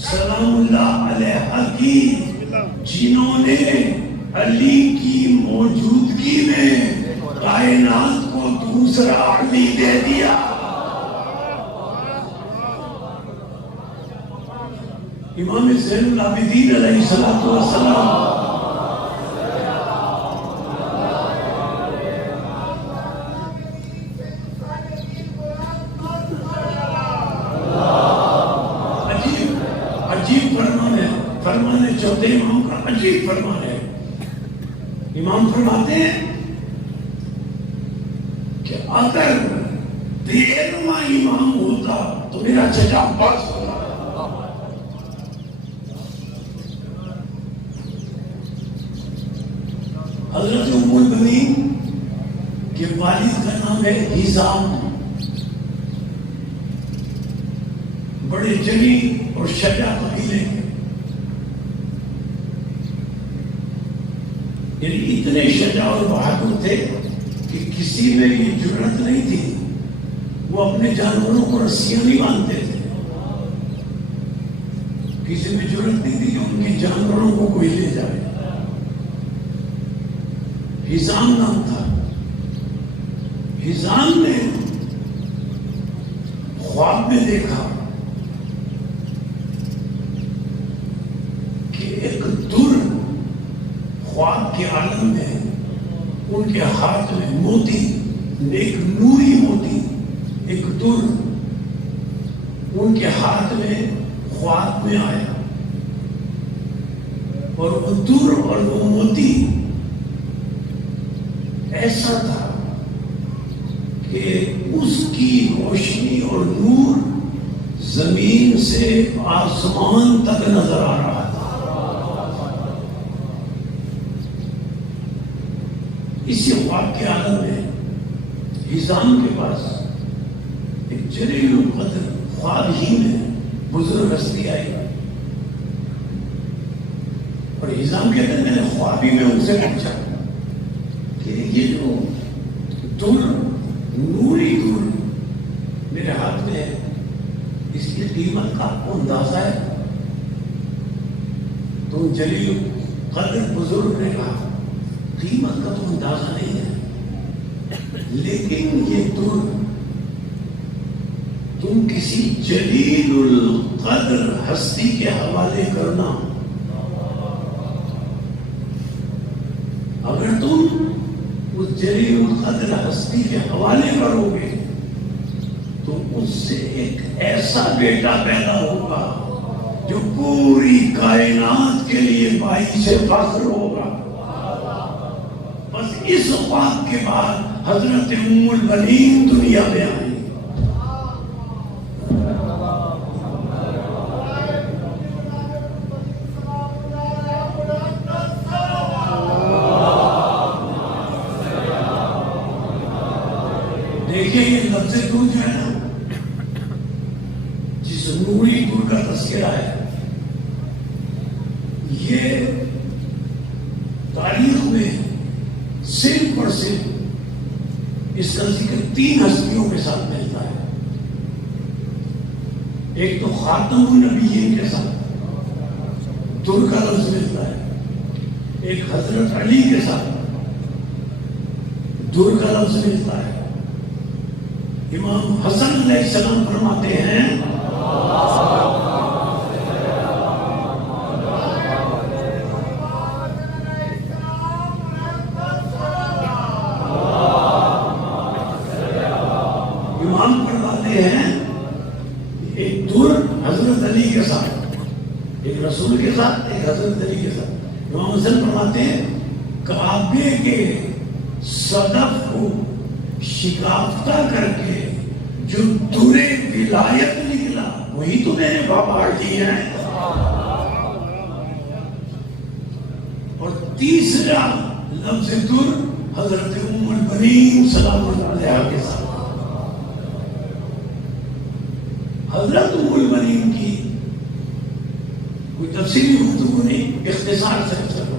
سلام اللہ علیہا کی، جنہوں نے علی کی موجودگی میں کائنات کو دوسرا علی دے دیا. امام زین العابدین علیہ السلام عجیب فرمان ہے چوتھے امام کا عجیب فرمان ہے. امام فرماتے ہیں کہ اگر 13واں امام ہوتا تو میرا چچا عباس ہوتا. حضرت ام البنین کے والد کا نام ہے حزام، بڑے جلی اور شجاع قبیلے کے، یعنی اتنے شجاع اور بہادر تھے کہ کسی میں یہ جرأت نہیں تھی، وہ اپنے جانوروں کو رسیاں نہیں باندھتے تھے، کسی میں جرأت نہیں تھی کہ ان کے جانوروں کو کوئی لے جائے. حزام نام تھا. حزام نے خواب میں دیکھا کہ ایک در خواب کے عالم میں ان کے ہاتھ میں موتی، ایک نوری موتی، ایک در ان کے ہاتھ میں خواب میں آیا، اور وہ در اور وہ موتی ایسا تھا کہ اس کی روشنی اور نور زمین سے آسمان تک نظر آ رہا تھا. اسی خواب کے عالم میں حزام کے پاس ایک جلیل القدر خواب ہی میں بزرگ ہستی آئی، اور حزام کہتے ہیں میں نے خواب ہی میں ان سے پوچھا کہ یہ جو در، نوری در میرے ہاتھ میں ہے، اس کی قیمت کا آپ کو اندازہ ہے؟ تو جلیل قدر بزرگ نے کہا قیمت کا تو اندازہ نہیں ہے، لیکن یہ در تم کسی جلیل القدر ہستی کے حوالے کرنا، اگر تم اس جلیل القدر ہستی کے حوالے کرو گے تو اس سے ایک ایسا بیٹا پیدا ہوگا جو پوری کائنات کے لیے باعث فخر ہوگا. بس اس خواب کے بعد حضرت ام البنین دنیا میں آئی. دیکھیں یہ لفظ دور جو ہے نا، جس نوری دور کا تذکرہ ہے، یہ تاریخ میں صرف اور صرف اس کا ذکر 3 ہستیوں کے ساتھ ملتا ہے. ایک تو خاتم النبیین کے ساتھ در کا لفظ ملتا ہے، ایک حضرت علی کے ساتھ در کا لفظ ملتا ہے. امام حسن علیہ السلام فرماتے ہیں ایک در حضرت علی کے ساتھ، ایک رسول کے ساتھ، ایک حضرت علی کے ساتھ. امام حسن فرماتے فرماتے کعبے کے صدف کو شکافتہ کر کے جو درے ولایت نکلا وہی تو میرے بابا جی ہیں. اور تیسرا لفظ در حضرت ام البنین سلام اللہ علیہا کے ساتھ. حضرت ام البنین کی کوئی تفصیلی گفتگو نہیں, اختصار سے چلو.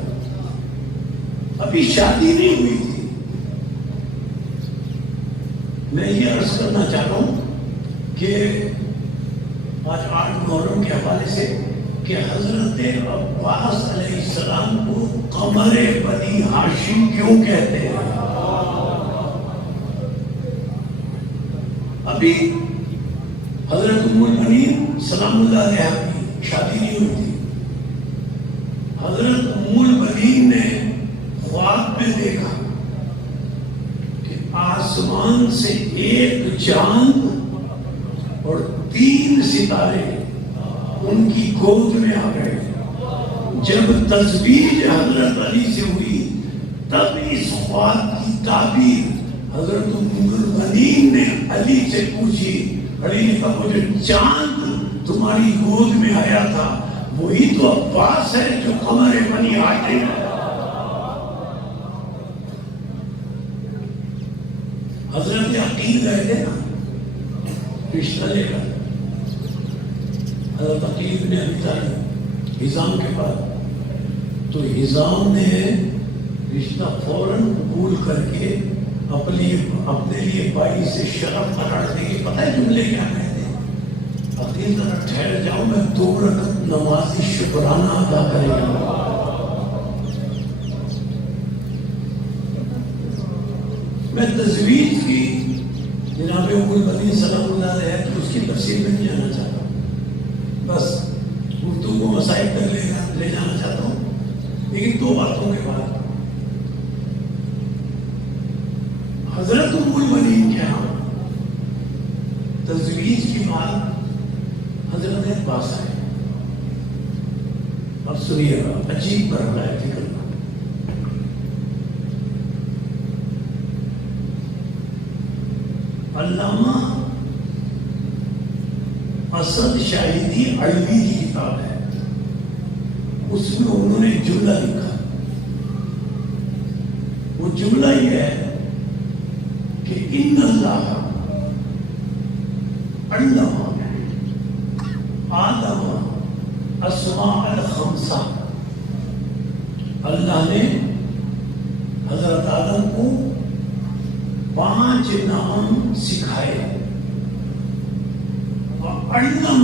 ابھی شادی نہیں ہوئی تھی. میں یہ عرض کرنا چاہتا ہوں کہ آج 8 محرم کے حوالے سے کہ حضرت عباس علیہ السلام کو قمر بنی ہاشم کیوں کہتے ہیں. ابھی حضرت ام البنین سلام اللہ علیہا کی شادی نہیں ہوئی تھی. حضرت ام البنین نے خواب میں دیکھا کہ آسمان سے ایک چاند اور 3 ستارے ان کی گود میں آ گئے. جب تزویج حضرت علی سے ہوئی تب اس خواب کی تعبیر حضرت ام البنین نے علی سے پوچھی. علی نے کہا وہ جو چاند تمہاری گود میں آیا تھا وہی تو عباس ہے جو قمر بنی ہاشم ہے. حضرت عقیل گئے تھے نا رشتہ لے کر. حضرت عقیل بن ابی طالب ہزام کے بعد تو ہزام نے رشتہ فوراً قبول کر کے اپنے لیے بھائی سے شرف قرار دے کے. پتہ ہے جملے کیا کہتے ہیں؟ عقیل ذرا ٹھہر جاؤ, میں 2 رکعت نماز شکرانہ ادا کرے گا. میں تزویج کی جناب ام البنین سلام اللہ علیہ کی اس کی تفصیل میں نہیں جانا چاہتا ہوں, بس گفتگو کو مسائل تک لے جانا چاہتا ہوں. لیکن 2 باتوں کے بعد حضرت ام البنین کے ہاں تزویج کی بات حضرت عباس ہے. اب سنیے گا, عجیب مرحلہ ہے فکر کا. علامہ اسد شاہدی علوی کی کتاب ہے, اس میں انہوں نے جملہ لکھا. وہ جملہ یہ ہے کہ ان اللہ علم آدم اسماء الخمسہ. اللہ نے حضرت آدم کو 5 نام سکھائے. علم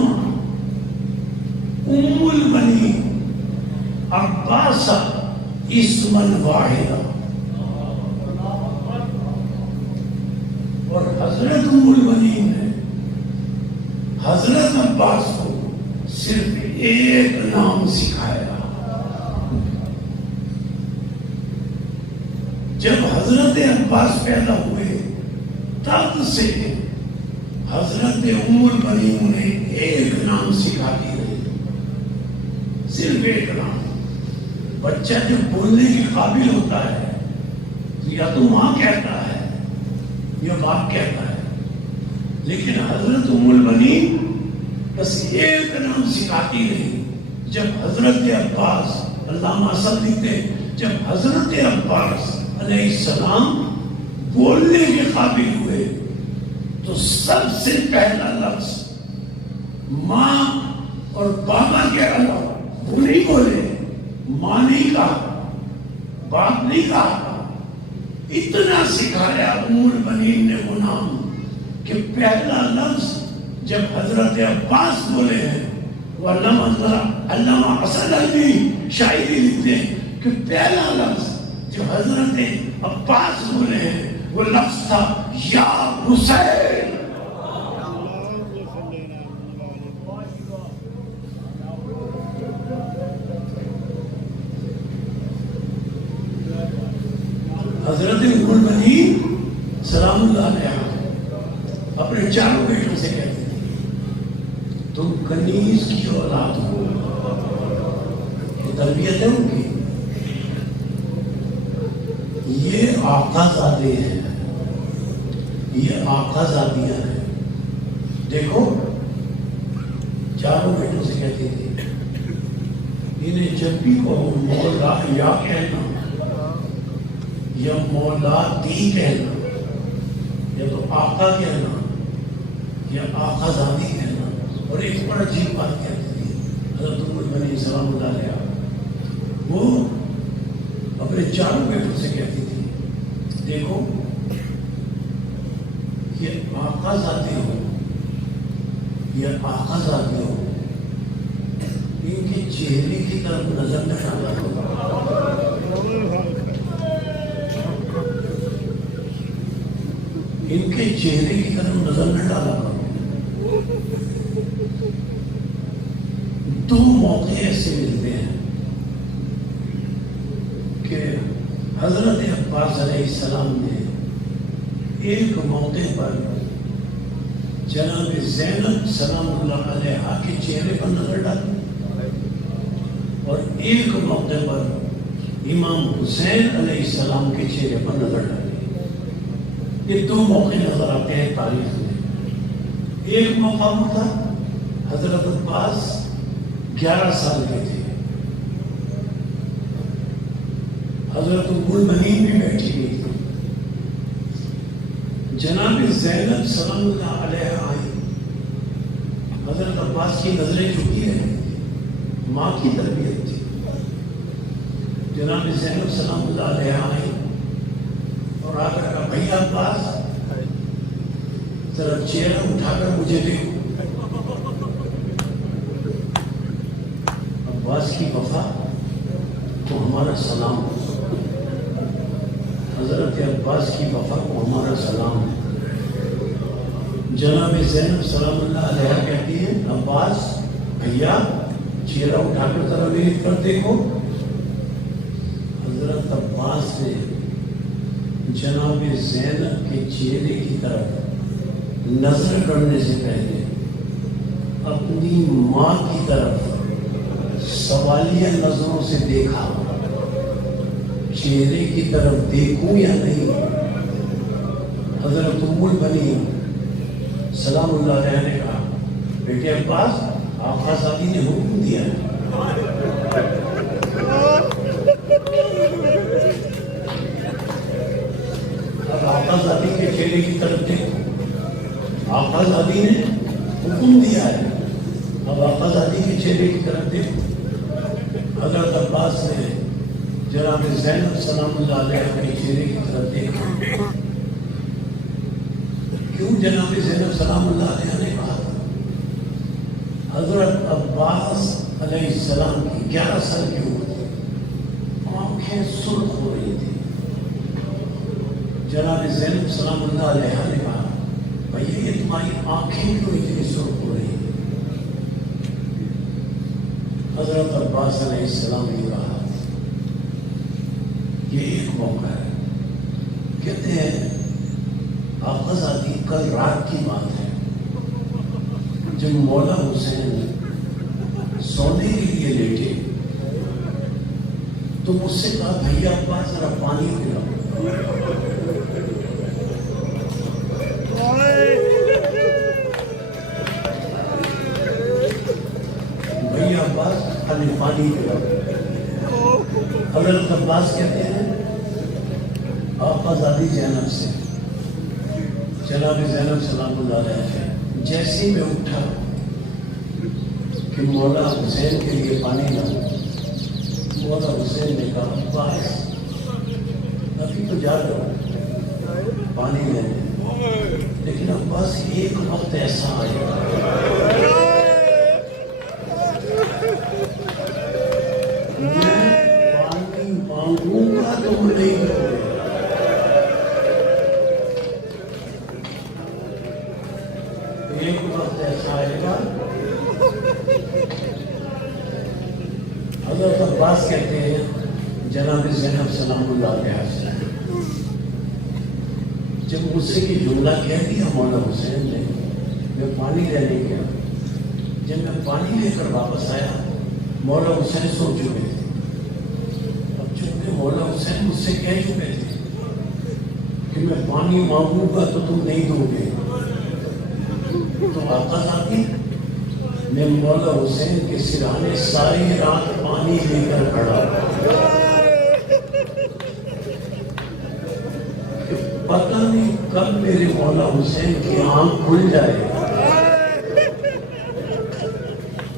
ام البنین عباس اسما واحدا. اور حضرت ام البنین نے حضرت عباس کو صرف ایک نام سکھایا. جب حضرت عباس پیدا ہوئے تب سے حضرت ام البنین نے ایک نام سکھاتی رہی, صرف ایک نام. بچہ جب بولنے کے قابل ہوتا ہے یا تو ماں کہتا ہے یا باپ کہتا ہے, لیکن حضرت ام البنین بس ایک نام سکھاتی رہی. جب حضرت عباس, علامہ اسد لکھتے, جب حضرت عباس علیہ السلام بولنے کے قابل ہوئے تو سب سے پہلا لفظ ماں اور بابا کے علاوہ وہ نہیں بولے. ماں نہیں کہا, باپ نہیں کہا. اتنا سکھایا ام البنین نے وہ نام کہ پہلا لفظ جب حضرت عباس بولے ہیں, وہ علامہ اسد علوی شاعری لکھتے ہیں کہ پہلا لفظ جو حضرت عباس بولے ہیں وہ لفظ تھا یا حسین. حضرت ام البنین سلام اللہ علیہ اپنے 4 بیٹوں سے کہتے تھے تم کنیز کی اولاد ہو. یہ تربیت ہے ان کی. آقا زادے ہیں، یہ آقا زادیاں ہیں. دیکھو چاروں بیٹوں سے کہتی تھی انہیں جب بھی کہو مولا یا کہنا یا مولا دی کہنا یا تو آقا کہنا یا آقا زادی کہنا. اور ایک بڑا عجیب بات کہتی تھی حضرت بنی سلام اللہ علیہ، وہ اپنے چاروں بیٹوں سے کہتی تھی دیکھو یہ آقا زادی ہو یا آقا زادی ہو، ان کے چہرے کی طرف نظر نہ ڈالا کرو، ان کے چہرے کی طرف نظر نہ ڈالا کرو. دو موقع ایسے ملتے ہیں کہ حضرت عباس علیہ السلام نے ایک موقع پر جناب زینب سلام اللہ علیہا کے چہرے پر نظر ڈالی اور ایک موقع پر امام حسین علیہ السلام کے چہرے پر نظر ڈالی. یہ دو موقع نظر آتے ہیں تاریخ میں. ایک موقع تھا حضرت عباس 11 سال کے تھے، حضرت ام المؤمنین بھی بیٹھی ہوئی تھی، جناب زینب سلام اللہ علیہ آئی، حضرت عباس کی نظریں جھکی رہی تھی، ماں کی تربیت تھی. جناب زینب سلام اللہ علیہ آئی اور آ کر کہا بھائی عباس ذرا چہرہ اٹھا کر مجھے دیکھو. عباس کی وفا کو ہمارا سلام، حضرت عباس کی وفا کو ہمارا سلام. جناب زینب سلام اللہ علیہ کہتی ہے عباس بھیا چہرہ اٹھا کر ذرا میری طرف دیکھو. حضرت عباس نے جناب زینب کے چہرے کی طرف نظر کرنے سے پہلے اپنی ماں کی طرف سوالیہ نظروں سے دیکھا، چہرے کی طرف دیکھوں یا نہیں. حضرت ام المؤمنین سلام اللہ علیہ نے کہا بیٹے عباس آقا زادی نے حکم دیا ہے. اب آقا زادی کے چہرے کی طرف دیکھو، آقا زادی نے حکم دیا ہے، اب آقا زادی کے چہرے کی طرف دیکھو. حضرت عباس نے جناب زینب سلام اللہ علیہ کے چہرے کی طرف دیکھا. کیوں جناب زینب سلام اللہ علیہ نے کہا حضرت عباس علیہ السلام کی 11 سال کی عمر تھی، آنکھیں سرخ ہو رہی تھی. جناب زینب سلام اللہ علیہ نے کہا بھائی یہ تمہاری آنکھیں کیوں اتنی سرخ ہو رہی ہیں؟ حضرت عباس علیہ السلام نے کہا یہ ایک موقع ہے. کہتے ہیں آقا زادی کل رات کی بات ہے جب مولا حسین سونے کے لیے لیٹے تو مجھ سے کہا بھیا عباس ذرا پانی پلاؤ. بھیا عباس پانی پلاؤ. حضرت عباس کہتے ہیں آقا زادی زینب سے جناب زینب سلام اللہ علیہ جیسے میں اٹھا کہ مولا حسین کے لیے پانی لاؤں، مولا حسین نے کہا عباس ابھی تو جا رہا ہوں پانی لینے، لیکن عباس ایک وقت ایسا آئے میں پانی مانگوں گا تم نہیں دو گے. ایک وقت ایسا آئے گا. حضرت عباس کہتے ہیں جناب زینب سلام اللہ علیہ سے جب مجھ سے یہ جملہ کہہ دیا مولا حسین نے، میں پانی لینے گیا. جب میں پانی لے کر واپس آیا مولا حسین سو چکے تھے. اب چونکہ مولا حسین مجھ سے کہہ چکے تھے کہ میں پانی مانگوں گا تو تم نہیں دو گے. تو آقا صاحب میں مولا حسین کے سرانے ساری رات پانی لے کر کھڑا کہ پتہ نہیں کب میرے مولا حسین کی آنکھ کھل جائے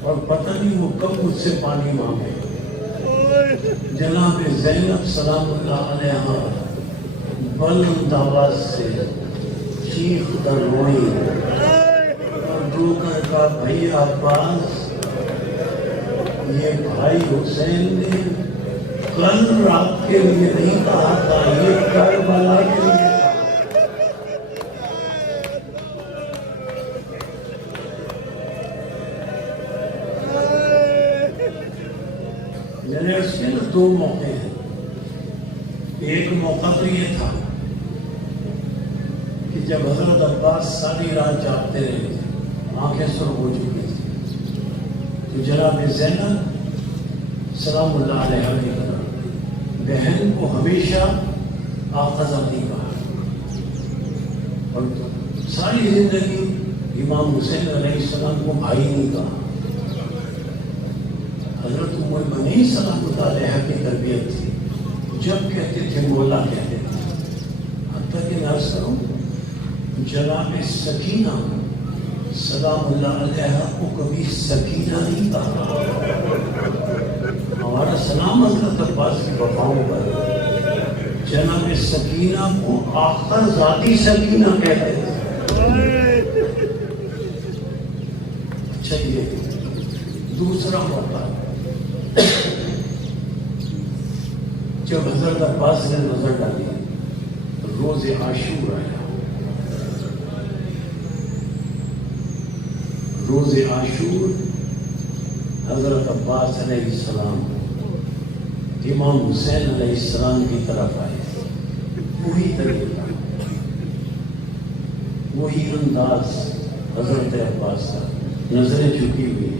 اور پتہ نہیں وہ کب مجھ سے پانی مانگے. جناب زینب سلام اللہ علیہ بلند آواز سے چیخ کر روئی اور رو کر کہا بھائی عباس یہ بھائی حسین نے کل رات کے لیے نہیں کہا تھا، یہ کربلا کے لیے کہا. یعنی اس کے دو موقع ہیں. ایک موقع تو یہ تھا کہ جب حضرت عباس ساری رات جاگتے رہے، آنکھیں سرخ ہو چکی تھی، تو جناب زینب سلام اللہ علیہ نے کہا بہن کو ہمیشہ آقازادی کہا اور ساری زندگی امام حسین علیہ السلام کو بھائی نہیں کہا. حضرت ام المؤمنین سلام اللہ علیہ کی تربیت تھی، جب کہتے تھے مولا کہتے تھے. حتیٰ کہ میں عرض کروں جناب سکینہ سلام اللہ علیہ کو کبھی سکینہ نہیں کہا. ہمارا سلام حضرت عباس کی وفاؤں پر جناب سکینہ کو آخر ذاتی سکینہ کہتے تھے. اچھا یہ دوسرا موقع جب حضرت عباس نے نظر ڈالی روز عاشور آیا. روز عاشور حضرت عباس علیہ السلام امام حسین علیہ السلام کی طرف آئے. وہی طریقہ وہی انداز حضرت عباس کا، نظریں جھکی ہوئی.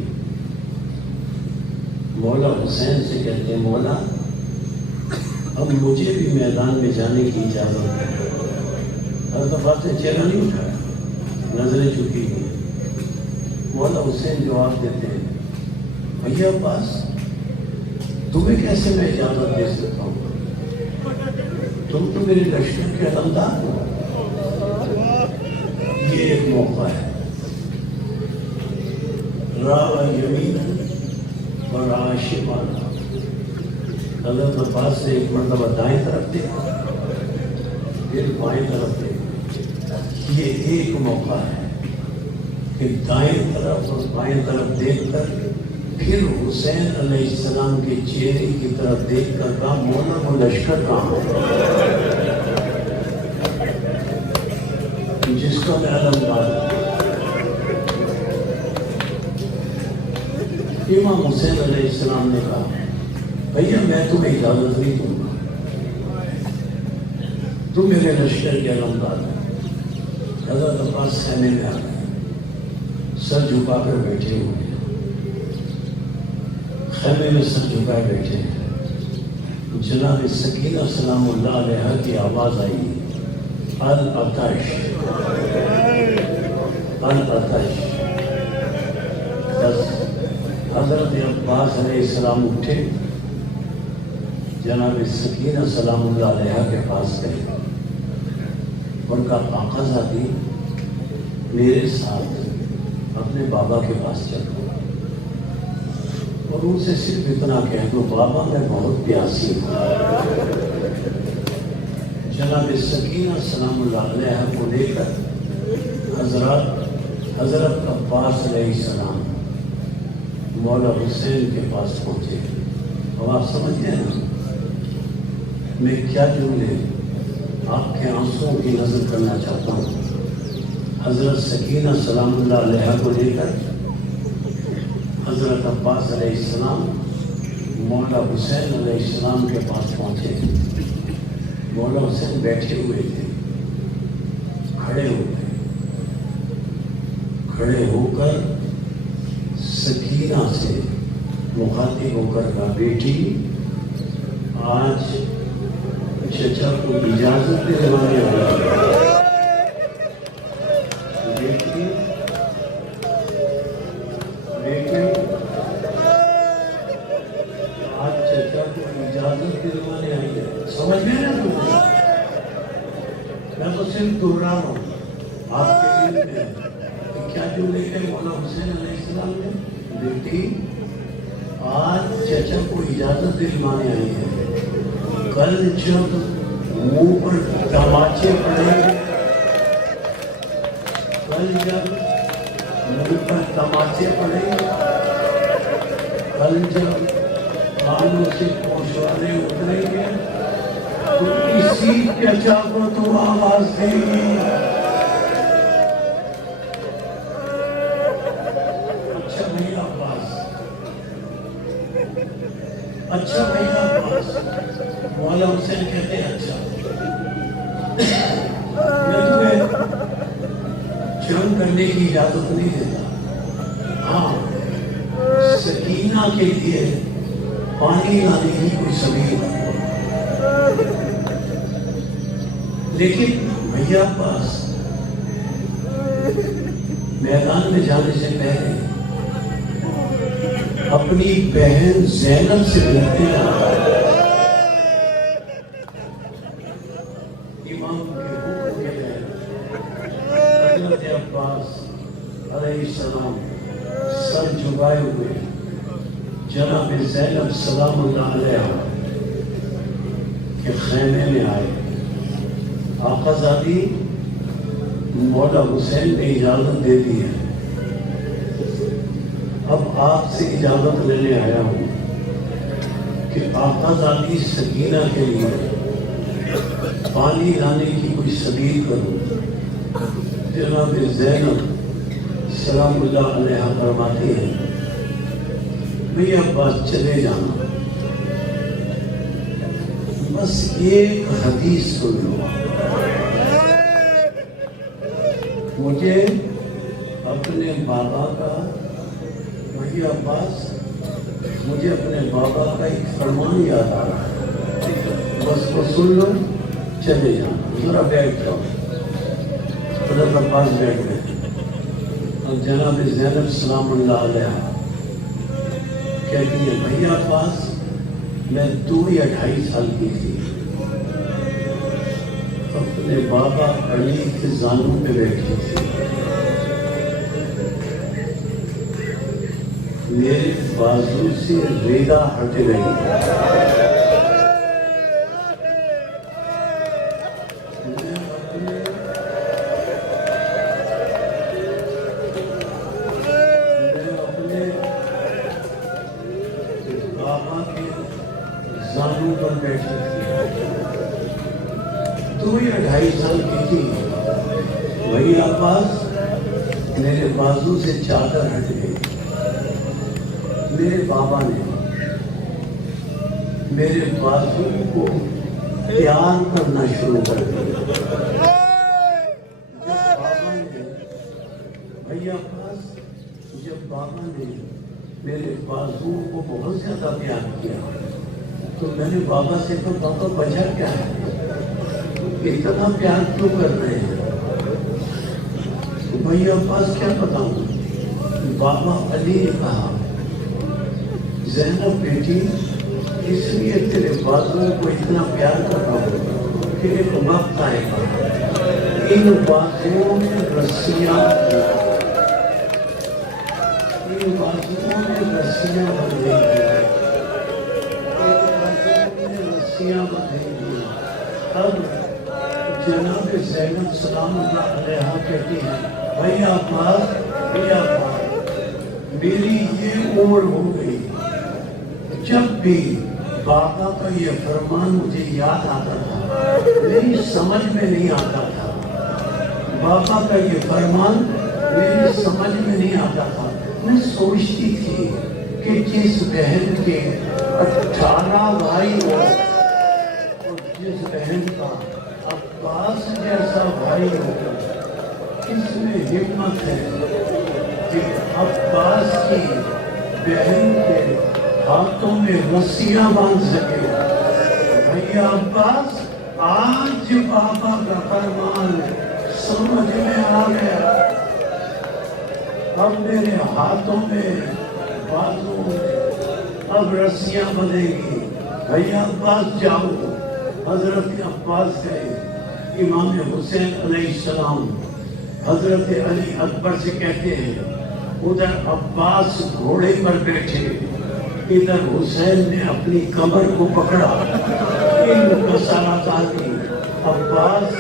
مولا حسین سے کہتے ہیں مولا اب مجھے بھی میدان میں جانے کی اجازت ہے. حضرت عباس نے چہرہ نہیں اٹھایا، نظریں جھکی ہوئی. مولا حسین جواب دیتے ہیں بھیا عباس تمہیں کیسے میں اجازت دے سکتا ہوں، تم تو میرے لشکر کے علمدار ہو. یہ ایک موقع ہے. راہ یمین اور راہ شمال. حضرت عباس سے ایک مرتبہ دائیں طرف دیکھا پھر بائیں طرف دیکھا. یہ ایک موقع ہے کہ دائیں طرف اور بائیں طرف دیکھ کر پھر حسین علیہ السلام کے چہرے کی طرف دیکھ کر کہا مولا وہ لشکر کہاں جس کا میں علمدار ہوں. امام حسین علیہ السلام نے کہا بھیا میں تمہیں اجازت نہیں دوں گا، تم میرے لشکر کے علمدار ہو. حضرت عباس خیمے میں آ گئے، سر جھکا کر بیٹھے ہوئے، خیمے میں سر جھکائے بیٹھے ہیں. جناب سکینہ سلام اللہ علیہ کی آواز آئی العطش العطش. حضرت عباس علیہ السلام اٹھے، جناب سکینہ سلام اللہ علیہ کے پاس گئے اور کہا آقا زادی میرے ساتھ اپنے بابا کے پاس چلو اور ان سے صرف اتنا کہہ دو بابا میں بہت پیاسی ہوں. جناب سکینہ سلام اللہ علیہ کو لے کر حضرت عباس علیہ السلام مولا حسین کے پاس پہنچے. اب آپ سمجھتے ہیں نا میں کیا جملے آپ کے آنسوں کی نظر کرنا چاہتا ہوں. حضرت سکینہ سلام اللہ علیہ کو لے کر حضرت عباس علیہ السلام مولا حسین علیہ السلام کے پاس پہنچے. مولا حسین بیٹھے ہوئے تھے، کھڑے ہو گئے. کھڑے ہو کر سکینہ سے مخاطب ہو کر کہا بیٹی آج چچا کو اجازت دلوانے آیا ہے۔ دیکھیے آج چچا کو اجازت دلوانے آئی ہے، سمجھ میں نا تم؟ میں تو صرف دوہرا رہا ہوں آپ کے لیے کہ کیا جو لے گئے مولا حسین علیہ السلام نے، بیٹی آج چچا کو اجازت دلوانے آئی ہے، کل جب منہ پر تماچے پڑیں گے، کل جب منہ پر تماچے پڑیں گے، کل جب کانوں سے پوشوانے اتریں گے تو اسی چچا کو تو آواز دیں گی۔ اچھا بھیا عباس، اچھا بھیا عباس، مولا حسین کہتے ہیں اچھا میں تمہیں جنگ کرنے کی اجازت نہیں دیتا، ہاں سکینہ کے لیے پانی لانے کی کوئی سبیل، لیکن بھیا عباس میدان میں جانے سے پہلے اپنی بہن زینب سے ملتے ہیں۔ امام کے حکم کے تحت حضرت عباس علیہ السلام سر جھکائے ہوئے جناب زینب سلام اللہ علیہ کے خیمے میں آئے۔ آقا زادی مولا حسین نے اجازت دے دی ہے، اب آپ سے اجازت لینے آیا ہوں کہ آقا زادی سکینہ کے لیے پانی لانے کی کوئی سبیل کروں۔ جناب زینب سلام اللہ علیہ فرماتی ہیں بھئی عباس چلے جانا، بس ایک حدیث سن لو، مجھے اپنے بابا کا، بھئی عباس مجھے اپنے بابا کا ایک فرمان یاد آ رہا ہے، بس وہ سن لو چلے جانا، ذرا بیٹھ جاؤ۔ حضرت عباس بیٹھ گئے اور جناب زینب سلام اللہ علیہ کہتی ہے بھیا عباس میں 2 یا 2.5 سال کی تھی، اپنے بابا علی کے زانوں پہ بیٹھی تھی، میرے بازو سے ریگا ہٹ گئی، بابا کے زانوں پر بیٹھی تھی، 2 یا 2.5 سال کی تھی۔ وہی عباس میرے بازو سے چادر ہٹ گئی، میرے بابا نے میرے بازو کو پیار کرنا شروع کر دیا۔ بھیا عباس جب بابا نے میرے بازو کو بہت زیادہ پیار کیا تو میں نے بابا سے کہا بابا وجہ کیا ہے، اتنا پیار کیوں کر رہے ہیں؟ بھیا عباس کیا بتاؤں؟ بابا علی نے کہا زینب بیٹی اس لیے تیرے بازو کو اتنا پیار کر رہا ہوں کہ ایک وقت آئے گا ان بازوؤں میں رسیاں بن گئی، اب جناب زینب سلام اللہ علیہ کہتی ہیں بھئی عباس میری یہ عمر ہو گئی، جب بھی بابا کا یہ فرمان مجھے یاد آتا تھا میری سمجھ میں نہیں آتا تھا، بابا کا یہ فرمان میری سمجھ میں نہیں آتا تھا، میں سوچتی تھی کہ جس بہن کے 18 بھائی ہو اور جس بہن کا عباس جیسا بھائی ہوگا، اس میں ہمت ہے کہ عباس کی بہن کے ہاتھوں میں رسیاں باندھ سکے۔ بھیا عباس آج بابا کا فرمان سمجھ میں آ گیا. اب میرے ہاتھوں میں بازوں میں اب رسیاں بندھے گی. بھیا عباس جاؤ. حضرت عباس گئے. امام حسین علیہ السلام حضرت علی اکبر سے کہتے ہیں ادھر عباس گھوڑے پر بیٹھے, ادھر حسین نے اپنی کمر کو پکڑا. ان کو سلام آتی. عباس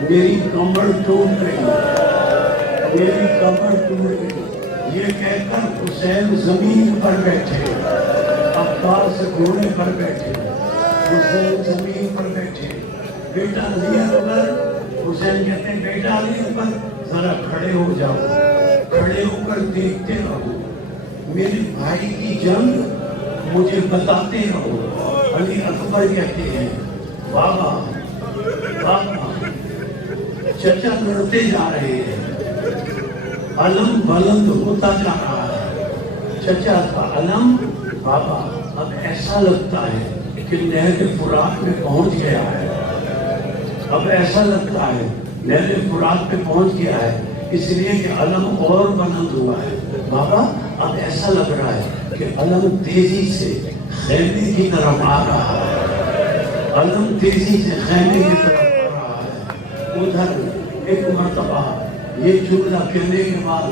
میری کمر ٹوٹ گئی, میری کمر ٹوٹ گئی. یہ کہہ کر حسین زمین پر بیٹھے, عباس گھوڑے پر بیٹھے, حسین زمین پر بیٹھے. بیٹا علی اکبر, حسین کہتے ہیں بیٹا علی اکبر ذرا کھڑے ہو جاؤ, کھڑے ہو کر دیکھتے رہو, میرے بھائی کی جنگ مجھے بتاتے رہو. علی اکبر کہتے ہیں بابا بابا چچا لڑتے جا رہے ہیں, علم بلند ہوتا جا رہا ہے. چچا کا علم بابا اب ایسا لگتا ہے کہ نہر فرات میں پہنچ گیا ہے. اب ایسا لگتا ہے نہر فرات میں پہنچ گیا ہے, اس لیے کہ علم اور بلند ہوا ہے. بابا اب ایسا لگ رہا ہے کہ علم تیزی سے خیمے کی طرف آ رہا ہے, علم تیزی سے خیمے کی طرف آ رہا ہے. ادھر ایک مرتبہ یہ جملہ کہنے کے بعد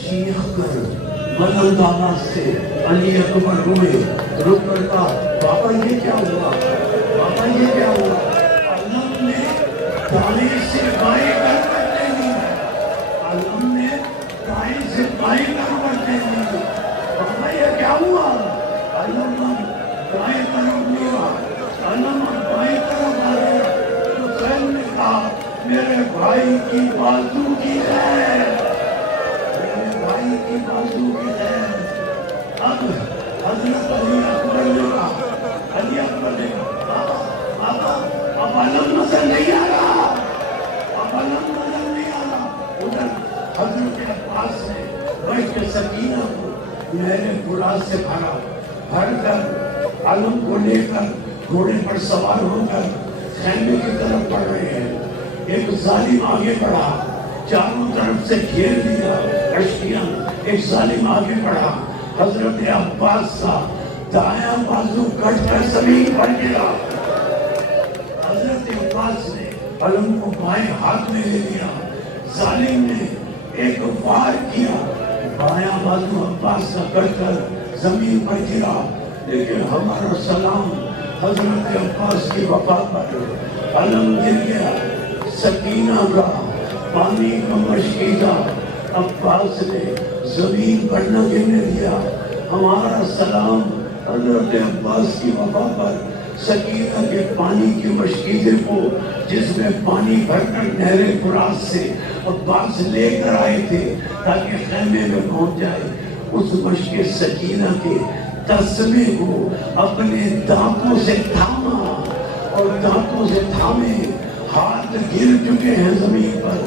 چیخ کر بلند آواز سے علی اکبر روئے. رک کر کہا بابا یہ کیا ہوا, بابا یہ کیا ہوا. علم نے دائیں سے بائیں کروٹ دے دی, علم نے دائیں سے بائیں کروٹ دے دی. بابا یہ کیا ہوا. علم دائیں طرف لیا, علم بائیں طرف آ گیا. حسین نے کہا میرے بھائی کی بازو کی خیر, میرے بھائی کی بازو کی خیر. اب حضرت علی اکبر نے کہا, علی اکبر نے کہا بابا بابا اب علم نظر نہیں آ رہا, اب علم نظر نہیں آ رہا. ادھر حضرت عباس نے بشت سکینہ کو نہر فرات سے بھر کر علم کو لے کر گھوڑے پر سوار ہو کر خیمے کی طرف بڑھ رہے ہیں. ایک ظالم آگے بڑھا, چاروں طرف سے گھیر دیا کشتیاں. ایک ظالم آگے بڑھا, حضرت عباس کا دایاں بازو کٹ کر زمین پر گرا. حضرت عباس نے علم کو بائیں ہاتھ میں لے لیا. ظالم نے ایک وار کیا, بایاں بازو عباس کا کٹ کر زمین پر گرا. لیکن ہمارا سلام حضرت عباس کی وفا پر. علم گر گیا, سکینہ کا پانی کا مشکیزہ عباس نے زمین پر نہ گرنے دیا. ہمارا سلام حضرت عباس کی وفا پر. سکینہ کے پانی کی مشکیزے کو جس میں پانی بھر کر نہر فرات سے عباس لے کر آئے تھے تاکہ خیمے میں پہنچ جائے, اس مشک سکینہ کے تسمے کو اپنے دانتوں سے تھاما, اور دانتوں سے تھامے ہاتھ گر چکے ہیں زمین پر,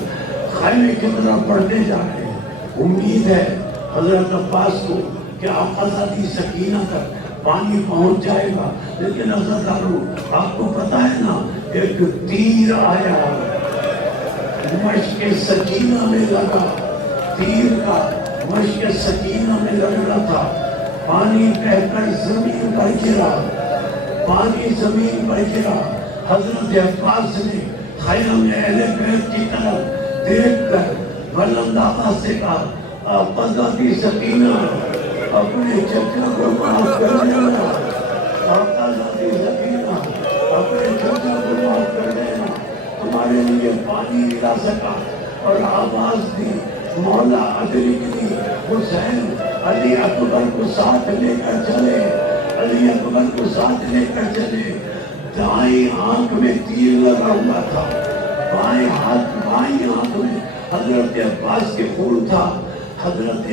خیمے کی طرف بڑھتے جا رہے ہیں. امید ہے حضرت عباس کو کہ آقازادی سکینہ تک پانی پہنچ جائے گا. لیکن حضرت آپ کو پتا ہے نا, ایک تیر آیا مشک سکینہ میں لگا, تیر کا مشک سکینہ میں لگ رہا تھا. پانی بہ کر زمین پر گرا, پانی زمین پر گرا. حضرت عباس نے خیمے اہل بیت کی طرف دیکھ کر بلند آواز سے کہا آقازادی سکینہ اپنے چچا کو معاف کر دینا, آقازادی سکینہ اپنے چچا کو معاف کر دینا. تمہارے لیے پانی ملا سکا. اور آواز دی, مولا ادرکنی. حسین علی اکبر کو ساتھ لے کر چلے, علی اکبر کو ساتھ لے کر چلے. دائیں آنکھ میں تیر لگا ہوا تھا, بائیں آنکھ میں حضرت عباس کے خون تھا. حضرت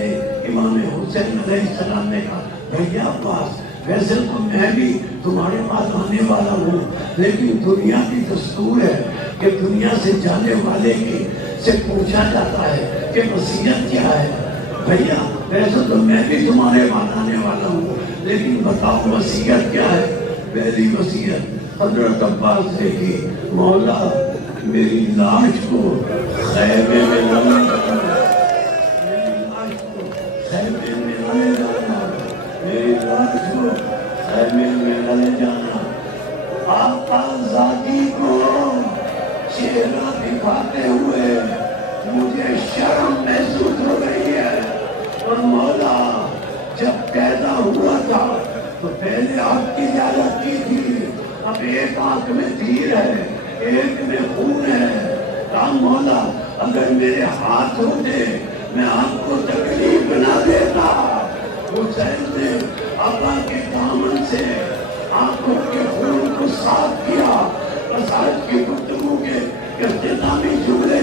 امام حسین علیہ السلام نے کہا بھیا عباس ویسے تو میں بھی تمہارے پاس آنے والا ہوں, لیکن دنیا کی دستور ہے کہ دنیا سے جانے والے سے پوچھا جاتا ہے کہ وصیت کیا ہے. بھیا ویسے تو میں بھی تمہارے پاس آنے والا ہوں, لیکن بتاؤ وصیت کیا ہے. پہلی وصیت حضرت عباس نے کی مولا میری لاش کو خیمے میں نہ لے جانا، میری لاش کو خیمے میں نہ لے جانا، میری لاش کو خیمے میں نہ لے جانا۔ آقا ذاتی کو چہرہ دکھاتے ہوئے مجھے شرم محسوس ہو رہی ہے، اور مولا جب پیدا ہوا تھا تو پہلے آپ کی زیادت کی تھی، اب ایک آنکھ میں تیر ہے، ایک میں خون ہے۔ کہا مولا اگر میرے ہاتھ ہوتے میں آپ کو تکلیف نہ دیتا۔ حسین نے آقا کے دامن سے آنکھوں کے خون کو صاف کیا۔ بس آج کی گفتگو کے اختتامی جملے،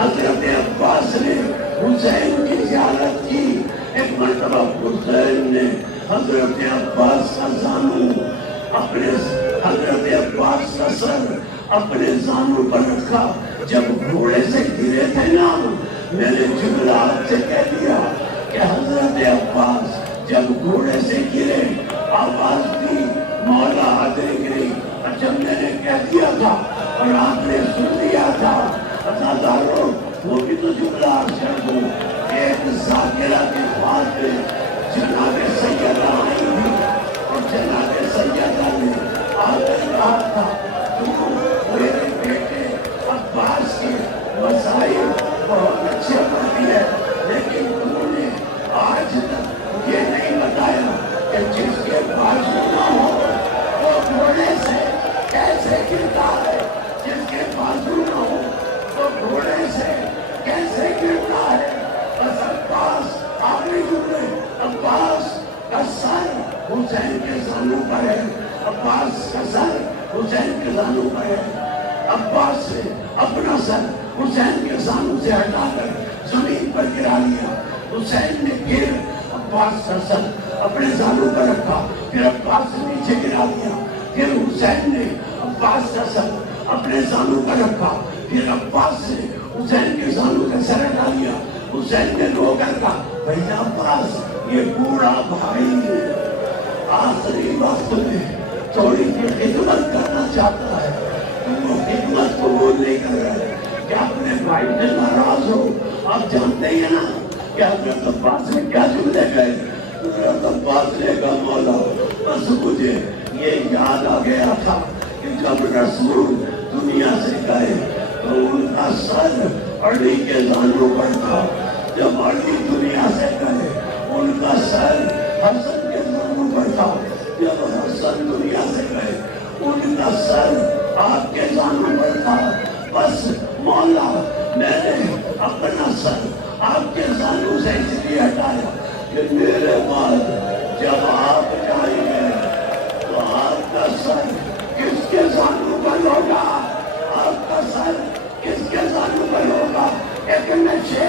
حضرت عباس نے حسین کی زیارت کی۔ ایک مرتبہ حسین نے حضرت عباس کا زانو اپنے حضرت عباس کا سر اپنے زانو پر رکھا۔ جب گھوڑے سے گرے تھے نا، میں نے جملہ آپ سے کہہ دیا کہ حضرت عباس جب گھوڑے سے گرے آواز دی مولا حاضر گری، اور جب میں نے کہہ دیا تھا اور آپ نے سن لیا تھا، عزادارو وہ بھی تو جملہ آپ سے دوں۔ ایک ذاکرہ کے خواب میں جناب سیدہ آئی تھی، اور جناب سیدہ نے آگے کہا تھا تم میرے بیٹے عباس کے مسائل بہت اچھے پڑھتی ہے، لیکن تم نے آج تک یہ نہیں بتایا کہ جس کے بازو نہ ہو وہ گھوڑے سے کیسے گرتا ہے، جس کے بازو نہ ہو وہ گھوڑے سے کیسے گرتا ہے۔ بس عباس آخری جملے، عباس کا سر حسین کے زانو پر ہے، عباس کا سر حسین کے زانو پر ہے۔ عباس سے اپنا سر حسین کے زانو سے ہٹا کر زمین پر گرا لیا۔ حسین نے پھر عباس کا سر اپنے زانو پر رکھا، پھر عباس سے نیچے گرا دیا، پھر حسین نے عباس کا سر اپنے زانو پر رکھا، پھر عباس سے حسین کے زانو کا سر ہٹا لیا۔ حسین نے رو کر کہا بھیا عباس یہ بوڑھا بھائی آخری وقت میں تھوڑی سی خدمت کرنا چاہتا ہے، تم وہ خدمت قبول نہیں کر رہے، کیا اپنے بھائی سے ناراض ہو؟ آپ جانتے ہیں نا کہ حضرت عباس نے کیا جملے کہے؟ حضرت عباس نے کہا مولا بس مجھے یہ یاد آ گیا تھا کہ جب رسول دنیا سے گئے تو ان کا سر اڑی کے زانو پر تھا، جب اڑی دنیا سے گئے ان کا سر حسن کے زانو پر تھا، جب حسن دنیا سے گئے ان کا سر آپ کے زانو پر تھا۔ بس مولا میں نے اپنا سر آپ کے زانو سے اس لیے ہٹایا کہ میرے بعد جب آپ جائیں گے تو آپ کا سر کس کے زانو پر ہوگا؟ آپ کا سر کس کے زانو پر ہوگا؟ ایک نشے